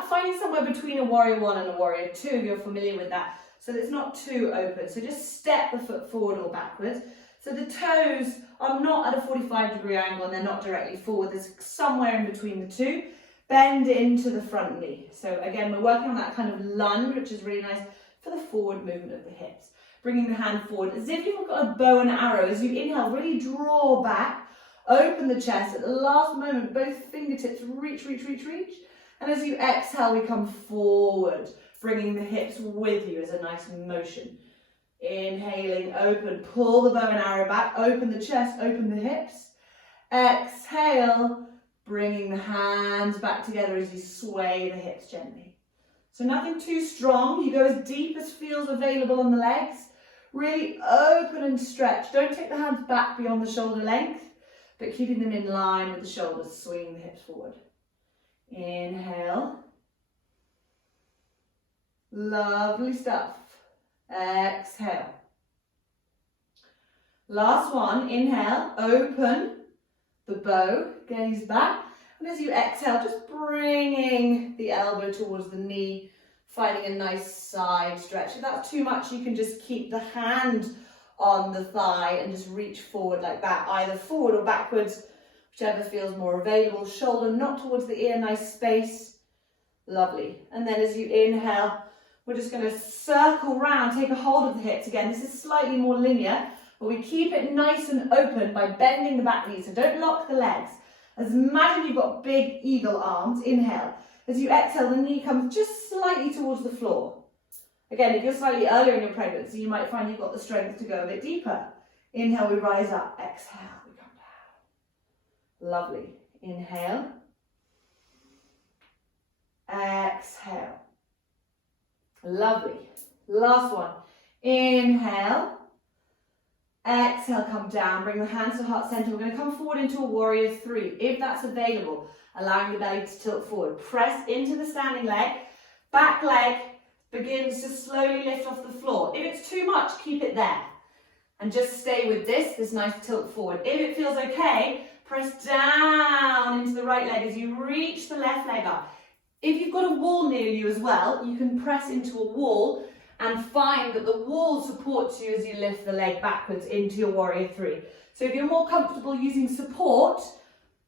Finding somewhere between a warrior one and a warrior two, if you're familiar with that, so that it's not too open. So just step the foot forward or backwards. So the toes are not at a 45-degree angle and they're not directly forward. There's somewhere in between the two. Bend into the front knee. So again, we're working on that kind of lunge, which is really nice for the forward movement of the hips. Bringing the hand forward as if you've got a bow and arrow. As you inhale, really draw back. Open the chest. At the last moment, both fingertips reach, reach, reach, reach. And as you exhale, we come forward, bringing the hips with you as a nice motion. Inhaling, open, pull the bow and arrow back, open the chest, open the hips. Exhale, bringing the hands back together as you sway the hips gently. So nothing too strong. You go as deep as feels available on the legs. Really open and stretch. Don't take the hands back beyond the shoulder length, but keeping them in line with the shoulders, swinging the hips forward. Inhale. Lovely stuff. Exhale. Last one. Inhale. Open the bow. Gaze back. And as you exhale, just bringing the elbow towards the knee, finding a nice side stretch. If that's too much, you can just keep the hand on the thigh and just reach forward like that, either forward or backwards, whichever feels more available. Shoulder not towards the ear, nice space. Lovely. And then as you inhale, we're just going to circle round, take a hold of the hips. Again, this is slightly more linear, but we keep it nice and open by bending the back knee. So don't lock the legs. As imagine you've got big eagle arms. Inhale. As you exhale, the knee comes just slightly towards the floor. Again, if you're slightly earlier in your pregnancy, you might find you've got the strength to go a bit deeper. Inhale, we rise up. Exhale, we come down. Lovely. Inhale. Exhale. Lovely. Last one. Inhale. Exhale, come down. Bring the hands to heart center. We're going to come forward into a warrior three, if that's available, allowing the belly to tilt forward. Press into the standing leg. Back leg begins to slowly lift off the floor. If it's too much, keep it there. And just stay with this nice tilt forward. If it feels okay, press down into the right leg as you reach the left leg up. If you've got a wall near you as well, you can press into a wall and find that the wall supports you as you lift the leg backwards into your warrior three. So if you're more comfortable using support,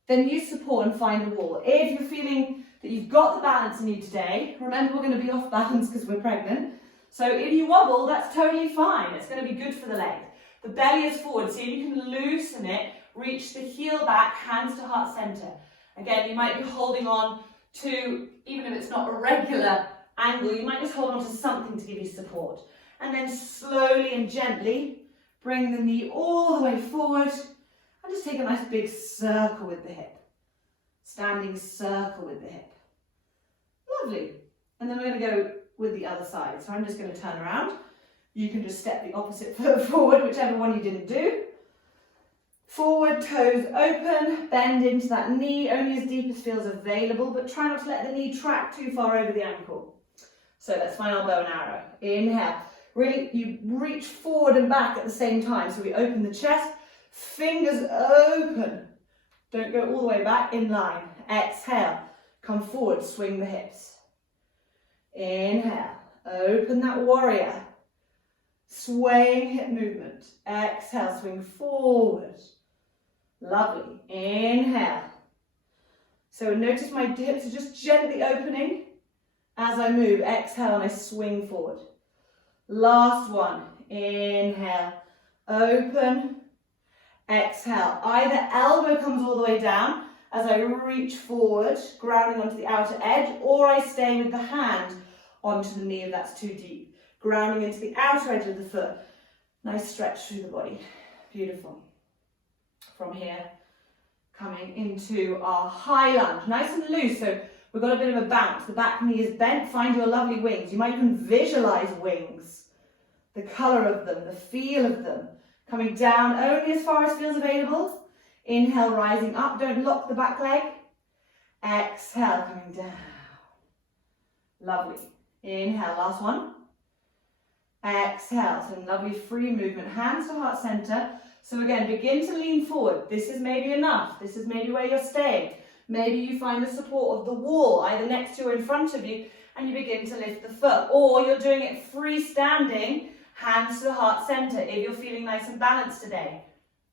then use support and find a wall. If you're feeling that you've got the balance in you today, remember we're going to be off balance because we're pregnant. So if you wobble, that's totally fine. It's going to be good for the leg. The belly is forward, so you can loosen it, reach the heel back, hands to heart center. Again, you might be holding on to, even if it's not a regular angle, you might just hold on to something to give you support. And then slowly and gently bring the knee all the way forward and just take a nice big circle with the hip. Standing circle with the hip. Lovely. And then we're going to go with the other side. So I'm just going to turn around. You can just step the opposite foot forward, whichever one you didn't do. Forward, toes open, bend into that knee, only as deep as feels available, but try not to let the knee track too far over the ankle. So let's find our bow and arrow. Inhale. Really, you reach forward and back at the same time. So we open the chest, fingers open. Don't go all the way back, in line. Exhale, come forward, swing the hips. Inhale, open that warrior. Swaying hip movement. Exhale, swing forward. Lovely. Inhale. So notice my hips are just gently opening as I move. Exhale and I swing forward. Last one. Inhale. Open. Exhale. Either elbow comes all the way down as I reach forward, grounding onto the outer edge, or I stay with the hand onto the knee if that's too deep. Grounding into the outer edge of the foot. Nice stretch through the body. Beautiful. From here, coming into our high lunge. Nice and loose, so we've got a bit of a bounce. The back knee is bent. Find your lovely wings. You might even visualize wings. The colour of them, the feel of them. Coming down only as far as feels available. Inhale, rising up. Don't lock the back leg. Exhale, coming down. Lovely. Inhale, last one. Exhale, some lovely free movement. Hands to heart center. So again, begin to lean forward. This is maybe enough. This is maybe where you're staying. Maybe you find the support of the wall, either next to or in front of you, and you begin to lift the foot. Or you're doing it freestanding, hands to the heart center, if you're feeling nice and balanced today.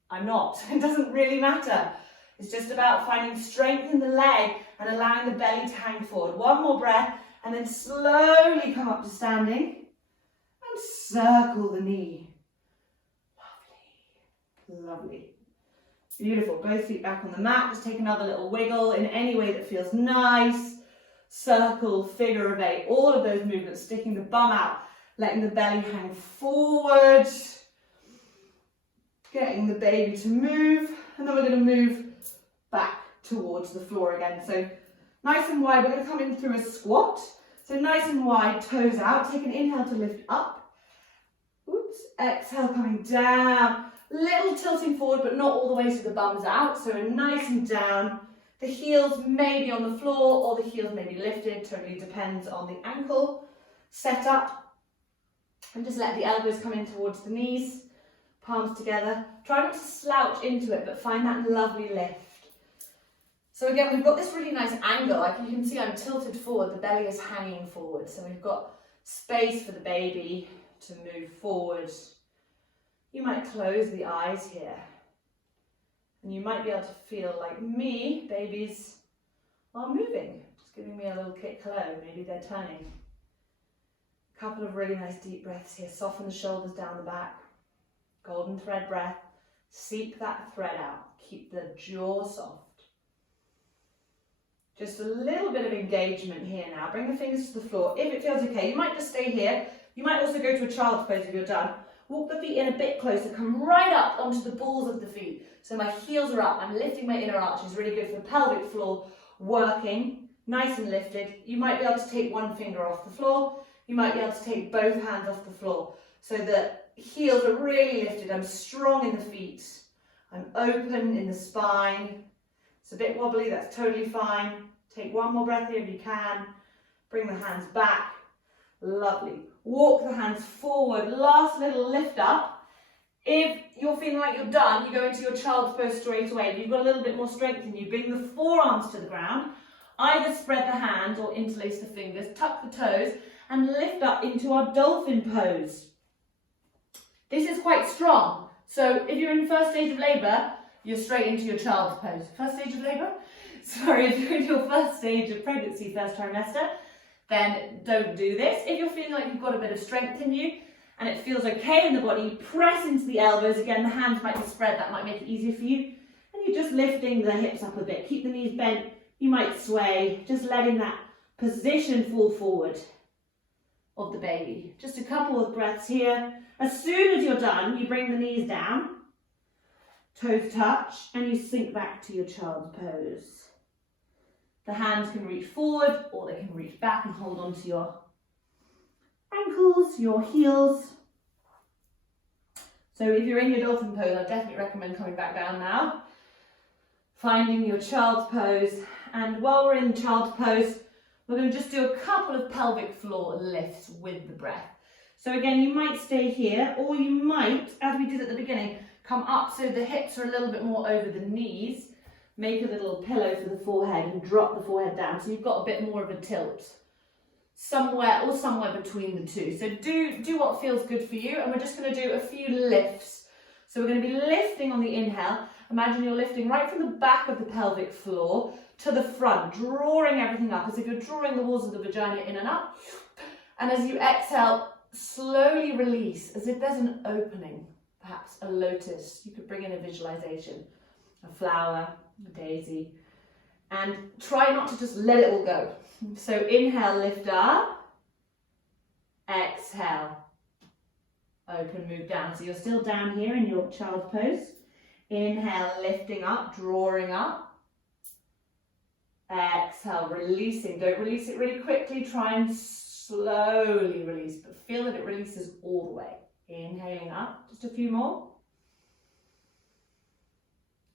I'm not. It doesn't really matter. It's just about finding strength in the leg and allowing the belly to hang forward. One more breath, and then slowly come up to standing. And circle the knee. Lovely. Lovely. Beautiful. Both feet back on the mat. Just take another little wiggle in any way that feels nice. Circle, figure of eight. All of those movements, sticking the bum out, letting the belly hang forward. Getting the baby to move. And then we're going to move back towards the floor again. So nice and wide. We're going to come in through a squat. So nice and wide, toes out. Take an inhale to lift up. Oops. Exhale, coming down. Little tilting forward, but not all the way so the bum's out. So nice and down. The heels may be on the floor or the heels may be lifted. Totally depends on the ankle. Set up. And just let the elbows come in towards the knees. Palms together. Try not to slouch into it, but find that lovely lift. So again, we've got this really nice angle. Like you can see, I'm tilted forward. The belly is hanging forward. So we've got space for the baby to move forward. You might close the eyes here. And you might be able to feel like me, babies are moving. Just giving me a little kick hello. Maybe they're turning. A couple of really nice deep breaths here. Soften the shoulders down the back. Golden thread breath. Seek that thread out. Keep the jaw soft. Just a little bit of engagement here now. Bring the fingers to the floor. If it feels okay, you might just stay here. You might also go to a child's pose if you're done. Walk the feet in a bit closer. Come right up onto the balls of the feet. So my heels are up. I'm lifting my inner arches. Really good for the pelvic floor. Working. Nice and lifted. You might be able to take one finger off the floor. You might be able to take both hands off the floor. So the heels are really lifted. I'm strong in the feet. I'm open in the spine. It's a bit wobbly. That's totally fine. Take one more breath here if you can. Bring the hands back. Lovely. Walk the hands forward. Last little lift up. If you're feeling like you're done, you go into your child's pose straight away. If you've got a little bit more strength in you, bring the forearms to the ground. Either spread the hands or interlace the fingers. Tuck the toes and lift up into our dolphin pose. This is quite strong. So if you're in the first stage of labour, you're straight into your child's pose. First stage of labour? Sorry, if you're in your first stage of pregnancy, first trimester, then don't do this. If you're feeling like you've got a bit of strength in you and it feels okay in the body, press into the elbows. Again, the hands might be spread. That might make it easier for you. And you're just lifting the hips up a bit. Keep the knees bent. You might sway. Just letting that position fall forward of the baby. Just a couple of breaths here. As soon as you're done, you bring the knees down. Toes touch and you sink back to your child's pose. The hands can reach forward or they can reach back and hold on to your ankles, your heels. So if you're in your dolphin pose, I definitely recommend coming back down now. Finding your child's pose. And while we're in child's pose, we're going to just do a couple of pelvic floor lifts with the breath. So again, you might stay here, or you might, as we did at the beginning, come up so the hips are a little bit more over the knees. Make a little pillow for the forehead and drop the forehead down so you've got a bit more of a tilt. Somewhere between the two. So do what feels good for you, and we're just going to do a few lifts. So we're going to be lifting on the inhale. Imagine you're lifting right from the back of the pelvic floor to the front, drawing everything up as if you're drawing the walls of the vagina in and up. And as you exhale, slowly release as if there's an opening, perhaps a lotus. You could bring in a visualization, a flower, a daisy, and try not to just let it all go. So inhale, lift up, exhale, open, move down. So you're still down here in your child's pose. Inhale, lifting up, drawing up. Exhale, releasing. Don't release it really quickly. Try and slowly release, but feel that it releases all the way. Inhaling up, just a few more.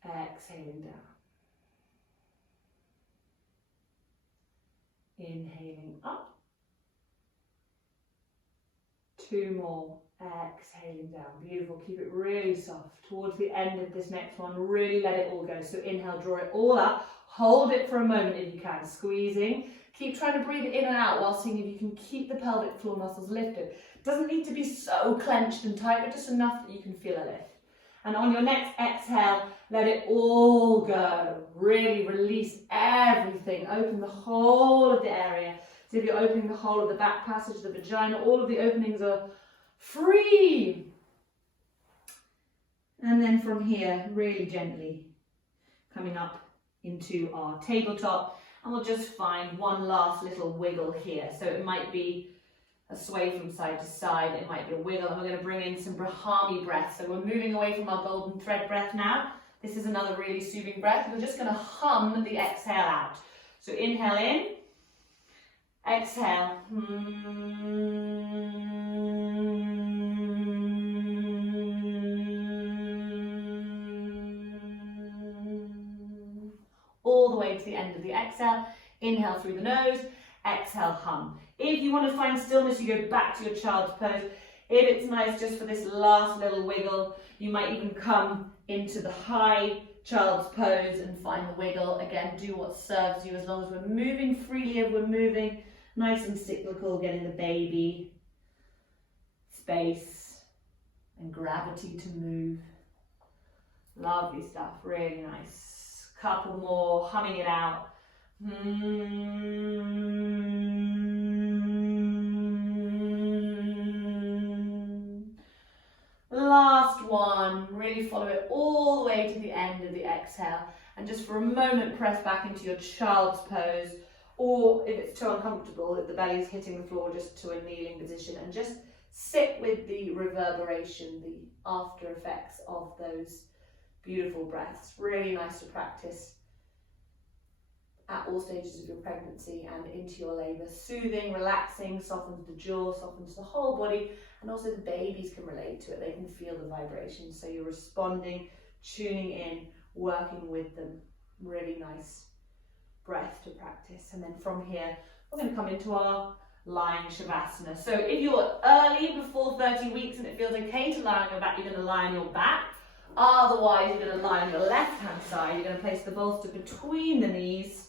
Exhaling down. Inhaling up. 2 more. Exhaling down. Beautiful. Keep it really soft. Towards the end of this next one, really let it all go. So inhale, draw it all up. Hold it for a moment if you can. Squeezing. Keep trying to breathe in and out while seeing if you can keep the pelvic floor muscles lifted. Doesn't need to be so clenched and tight, but just enough that you can feel a lift. And on your next exhale, let it all go. Really release everything. Open the whole of the area. So if you're opening the whole of the back passage, the vagina, all of the openings are free. And then from here, really gently coming up into our tabletop. And we'll just find one last little wiggle here. So it might be a sway from side to side, it might be a wiggle, and we're going to bring in some Brahmi breath. So we're moving away from our golden thread breath now. This is another really soothing breath. We're just going to hum the exhale out. So inhale in, exhale. All the way to the end of the exhale. Inhale through the nose, exhale, hum. If you want to find stillness, you go back to your child's pose. If it's nice just for this last little wiggle, you might even come into the high child's pose and find the wiggle. Again, do what serves you as long as we're moving freely. If we're moving nice and cyclical, getting the baby space and gravity to move. Lovely stuff, really nice. Couple more, humming it out. Last one, really follow it all the way to the end of the exhale, and just for a moment press back into your child's pose, or if it's too uncomfortable, if the belly's hitting the floor, just to a kneeling position, and just sit with the reverberation, the after effects of those beautiful breaths. Really nice to practice at all stages of your pregnancy and into your labour. Soothing, relaxing, softens the jaw, softens the whole body, and also the babies can relate to it. They can feel the vibration, so you're responding, tuning in, working with them. Really nice breath to practice. And then from here, we're going to come into our lying shavasana. So if you're early, before 30 weeks, and it feels okay to lie on your back, you're going to lie on your back. Otherwise, you're going to lie on your left-hand side. You're going to place the bolster between the knees.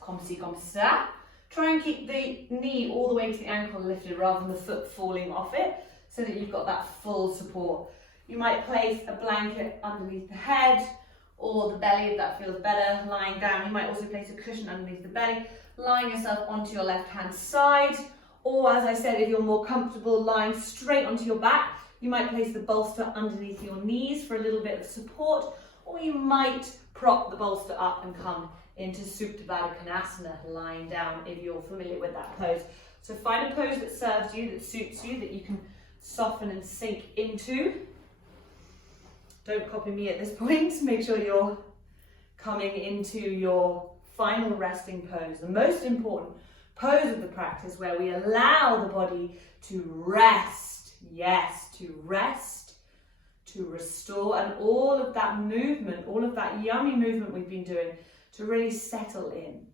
Comme ci, comme ça. Try and keep the knee all the way to the ankle lifted rather than the foot falling off it, so that you've got that full support. You might place a blanket underneath the head or the belly if that feels better, lying down. You might also place a cushion underneath the belly, lying yourself onto your left-hand side. Or as I said, if you're more comfortable lying straight onto your back, you might place the bolster underneath your knees for a little bit of support, or you might prop the bolster up and come into Supta Baddha Konasana, lying down, if you're familiar with that pose. So find a pose that serves you, that suits you, that you can soften and sink into. Don't copy me at this point. Make sure you're coming into your final resting pose, the most important pose of the practice, where we allow the body to rest. Yes, to rest, to restore, and all of that movement, all of that yummy movement we've been doing, to really settle in,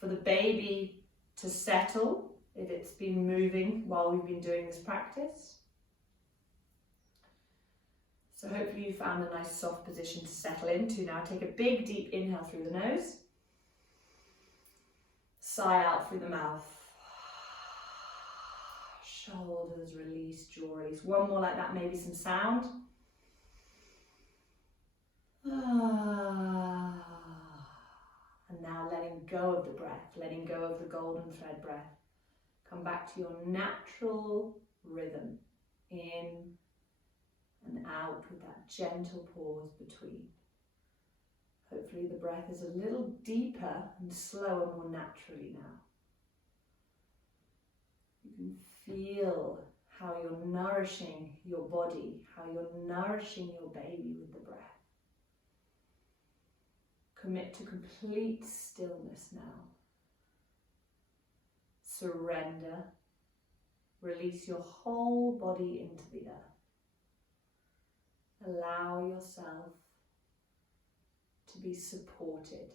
for the baby to settle if it's been moving while we've been doing this practice. So hopefully you found a nice soft position to settle into. Now take a big deep inhale through the nose. Sigh out through the mouth. Shoulders release, jaw release. One more like that, maybe some sound. And now letting go of the breath, letting go of the golden thread breath. Come back to your natural rhythm, in and out with that gentle pause between. Hopefully the breath is a little deeper and slower more naturally now. You can feel how you're nourishing your body, how you're nourishing your baby with the breath. Commit to complete stillness now. Surrender. Release your whole body into the earth. Allow yourself to be supported.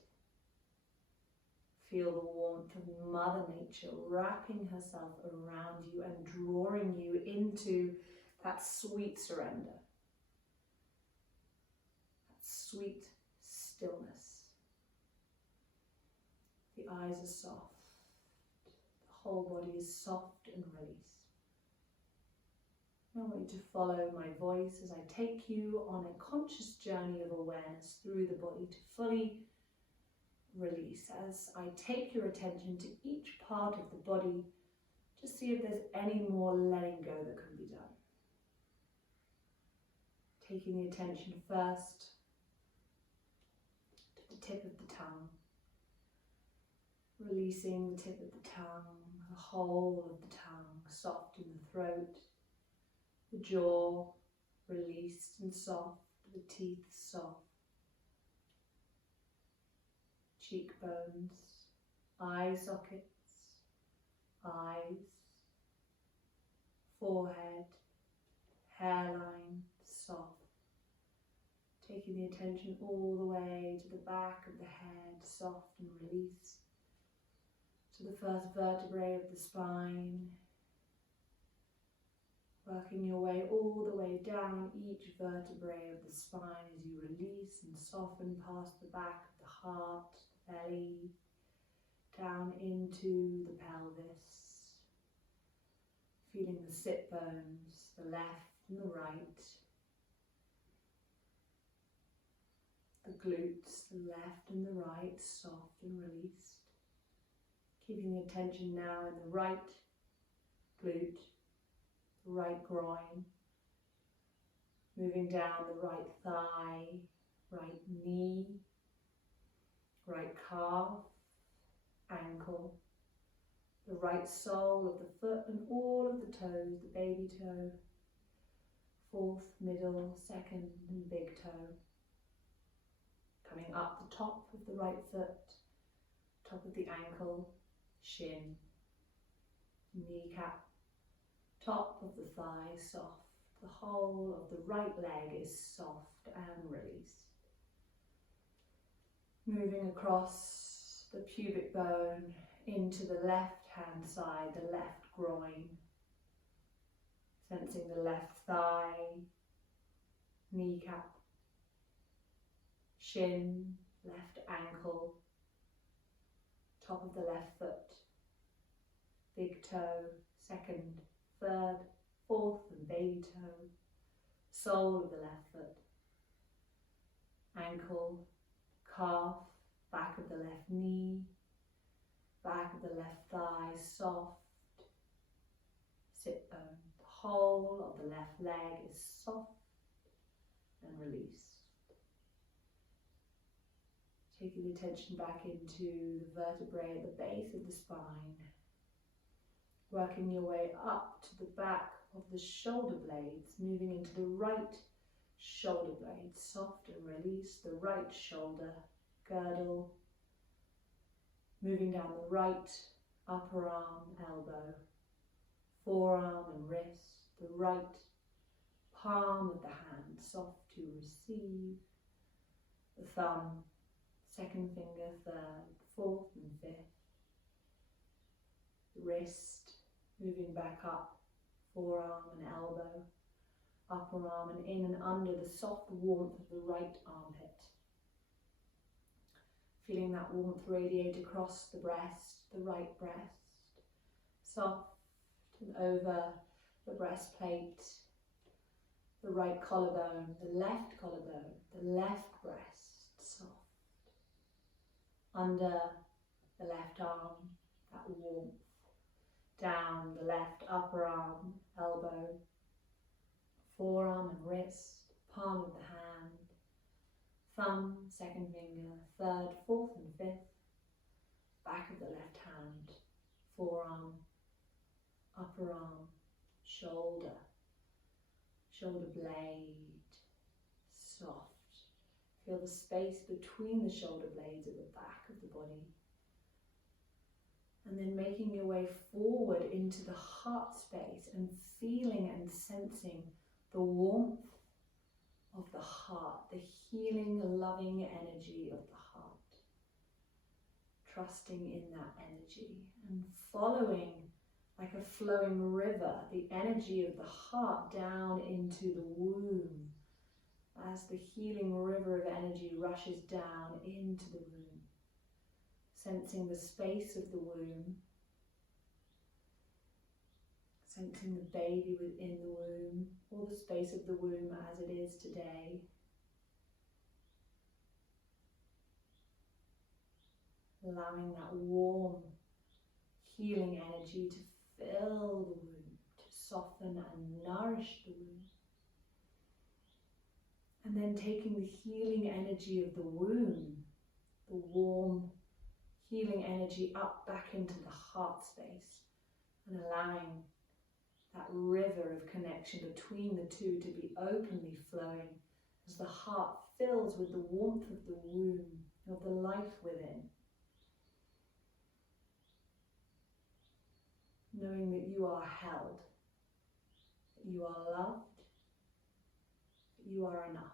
Feel the warmth of Mother Nature wrapping herself around you and drawing you into that sweet surrender, that sweet stillness. The eyes are soft, the whole body is soft and released. I want you to follow my voice as I take you on a conscious journey of awareness through the body to fully release. As I take your attention to each part of the body, just see if there's any more letting go that can be done. Taking the attention first to the tip of the tongue, releasing the tip of the tongue, the whole of the tongue, soft in the throat, the jaw released and soft, the teeth soft, cheekbones, eye sockets, eyes, forehead, hairline, soft. Taking the attention all the way to the back of the head, soft and released, to the first vertebrae of the spine. Working your way all the way down each vertebrae of the spine as you release and soften past the back of the heart, the belly, down into the pelvis. Feeling the sit bones, the left and the right. The glutes, the left and the right, soft and released. Keeping the attention now in the right glute, right groin, moving down the right thigh, right knee, right calf, ankle, the right sole of the foot and all of the toes, the baby toe, fourth, middle, second and big toe. Coming up the top of the right foot, top of the ankle, shin, kneecap, top of the thigh soft, the whole of the right leg is soft and released. Moving across the pubic bone into the left hand side, the left groin, sensing the left thigh, kneecap, shin, left ankle, top of the left foot, big toe, second, third, fourth and baby toe, sole of the left foot, ankle, calf, back of the left knee, back of the left thigh, soft, sit bone. The whole of the left leg is soft and released. Taking the attention back into the vertebrae at the base of the spine. Working your way up to the back of the shoulder blades, moving into the right shoulder blade, soft and release, the right shoulder, girdle, moving down the right upper arm, elbow, forearm and wrist, the right palm of the hand, soft to receive, the thumb, second finger, third, fourth and fifth, wrist, Moving back up, forearm and elbow, upper arm and in and under the soft warmth of the right armpit. Feeling that warmth radiate across the breast, the right breast, soft and over the breastplate, the right collarbone, the left breast, soft. Under the left arm, that warmth. Down the left upper arm, elbow, forearm and wrist, palm of the hand, thumb, second finger, third, fourth and fifth, back of the left hand, forearm, upper arm, shoulder, shoulder blade, soft. Feel the space between the shoulder blades at the back of the body. And then making your way forward into the heart space and feeling and sensing the warmth of the heart, the healing, loving energy of the heart. Trusting in that energy and following like a flowing river, the energy of the heart down into the womb as the healing river of energy rushes down into the womb. Sensing the space of the womb, sensing the baby within the womb, or the space of the womb as it is today. Allowing that warm, healing energy to fill the womb, to soften and nourish the womb. And then taking the healing energy of the womb, the warm, healing energy up back into the heart space and allowing that river of connection between the two to be openly flowing as the heart fills with the warmth of the womb, of the life within. Knowing that you are held, that you are loved, that you are enough.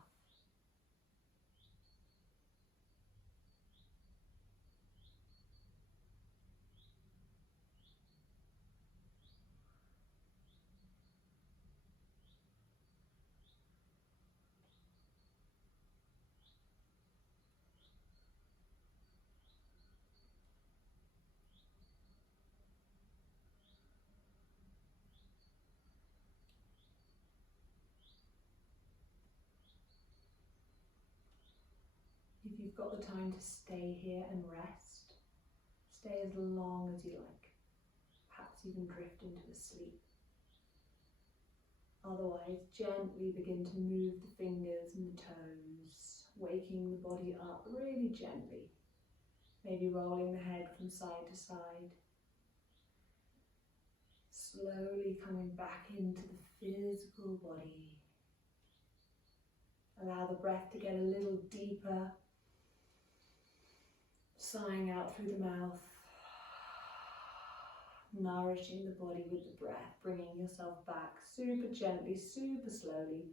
If you've got the time to stay here and rest, stay as long as you like. Perhaps even drift into a sleep. Otherwise, gently begin to move the fingers and the toes, waking the body up really gently. Maybe rolling the head from side to side. Slowly coming back into the physical body. Allow the breath to get a little deeper. Sighing out through the mouth. Nourishing the body with the breath, bringing yourself back super gently, super slowly.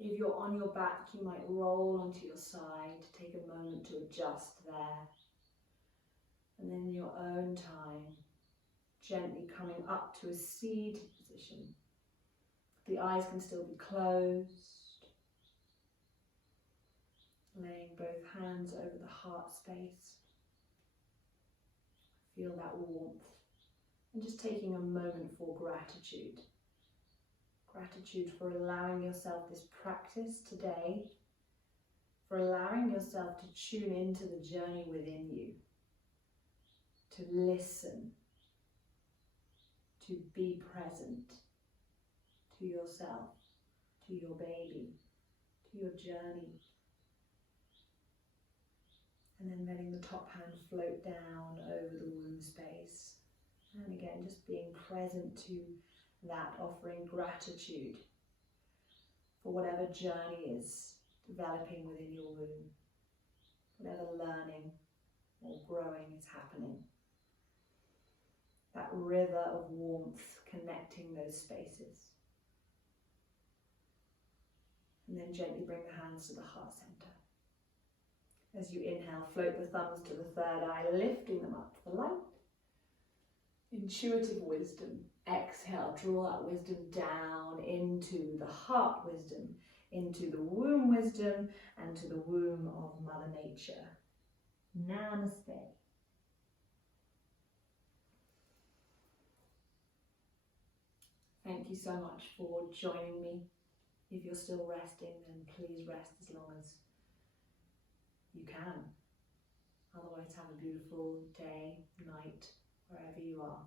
If you're on your back, you might roll onto your side, take a moment to adjust there. And then in your own time, gently coming up to a seated position. The eyes can still be closed. Laying both hands over the heart space. Feel that warmth. And just taking a moment for gratitude. Gratitude for allowing yourself this practice today. For allowing yourself to tune into the journey within you. To listen. To be present. To yourself. To your baby. To your journey. And then letting the top hand float down over the womb space. And again, just being present to that, offering gratitude for whatever journey is developing within your womb. Whatever learning or growing is happening. That river of warmth connecting those spaces. And then gently bring the hands to the heart center. As you inhale, float the thumbs to the third eye, lifting them up to the light. intuitive wisdom. Exhale, draw that wisdom down into the heart wisdom, into the womb wisdom, and to the womb of Mother Nature. Namaste. Thank you so much for joining me. If you're still resting, then please rest as long as you can. Otherwise, have a beautiful day, night, wherever you are.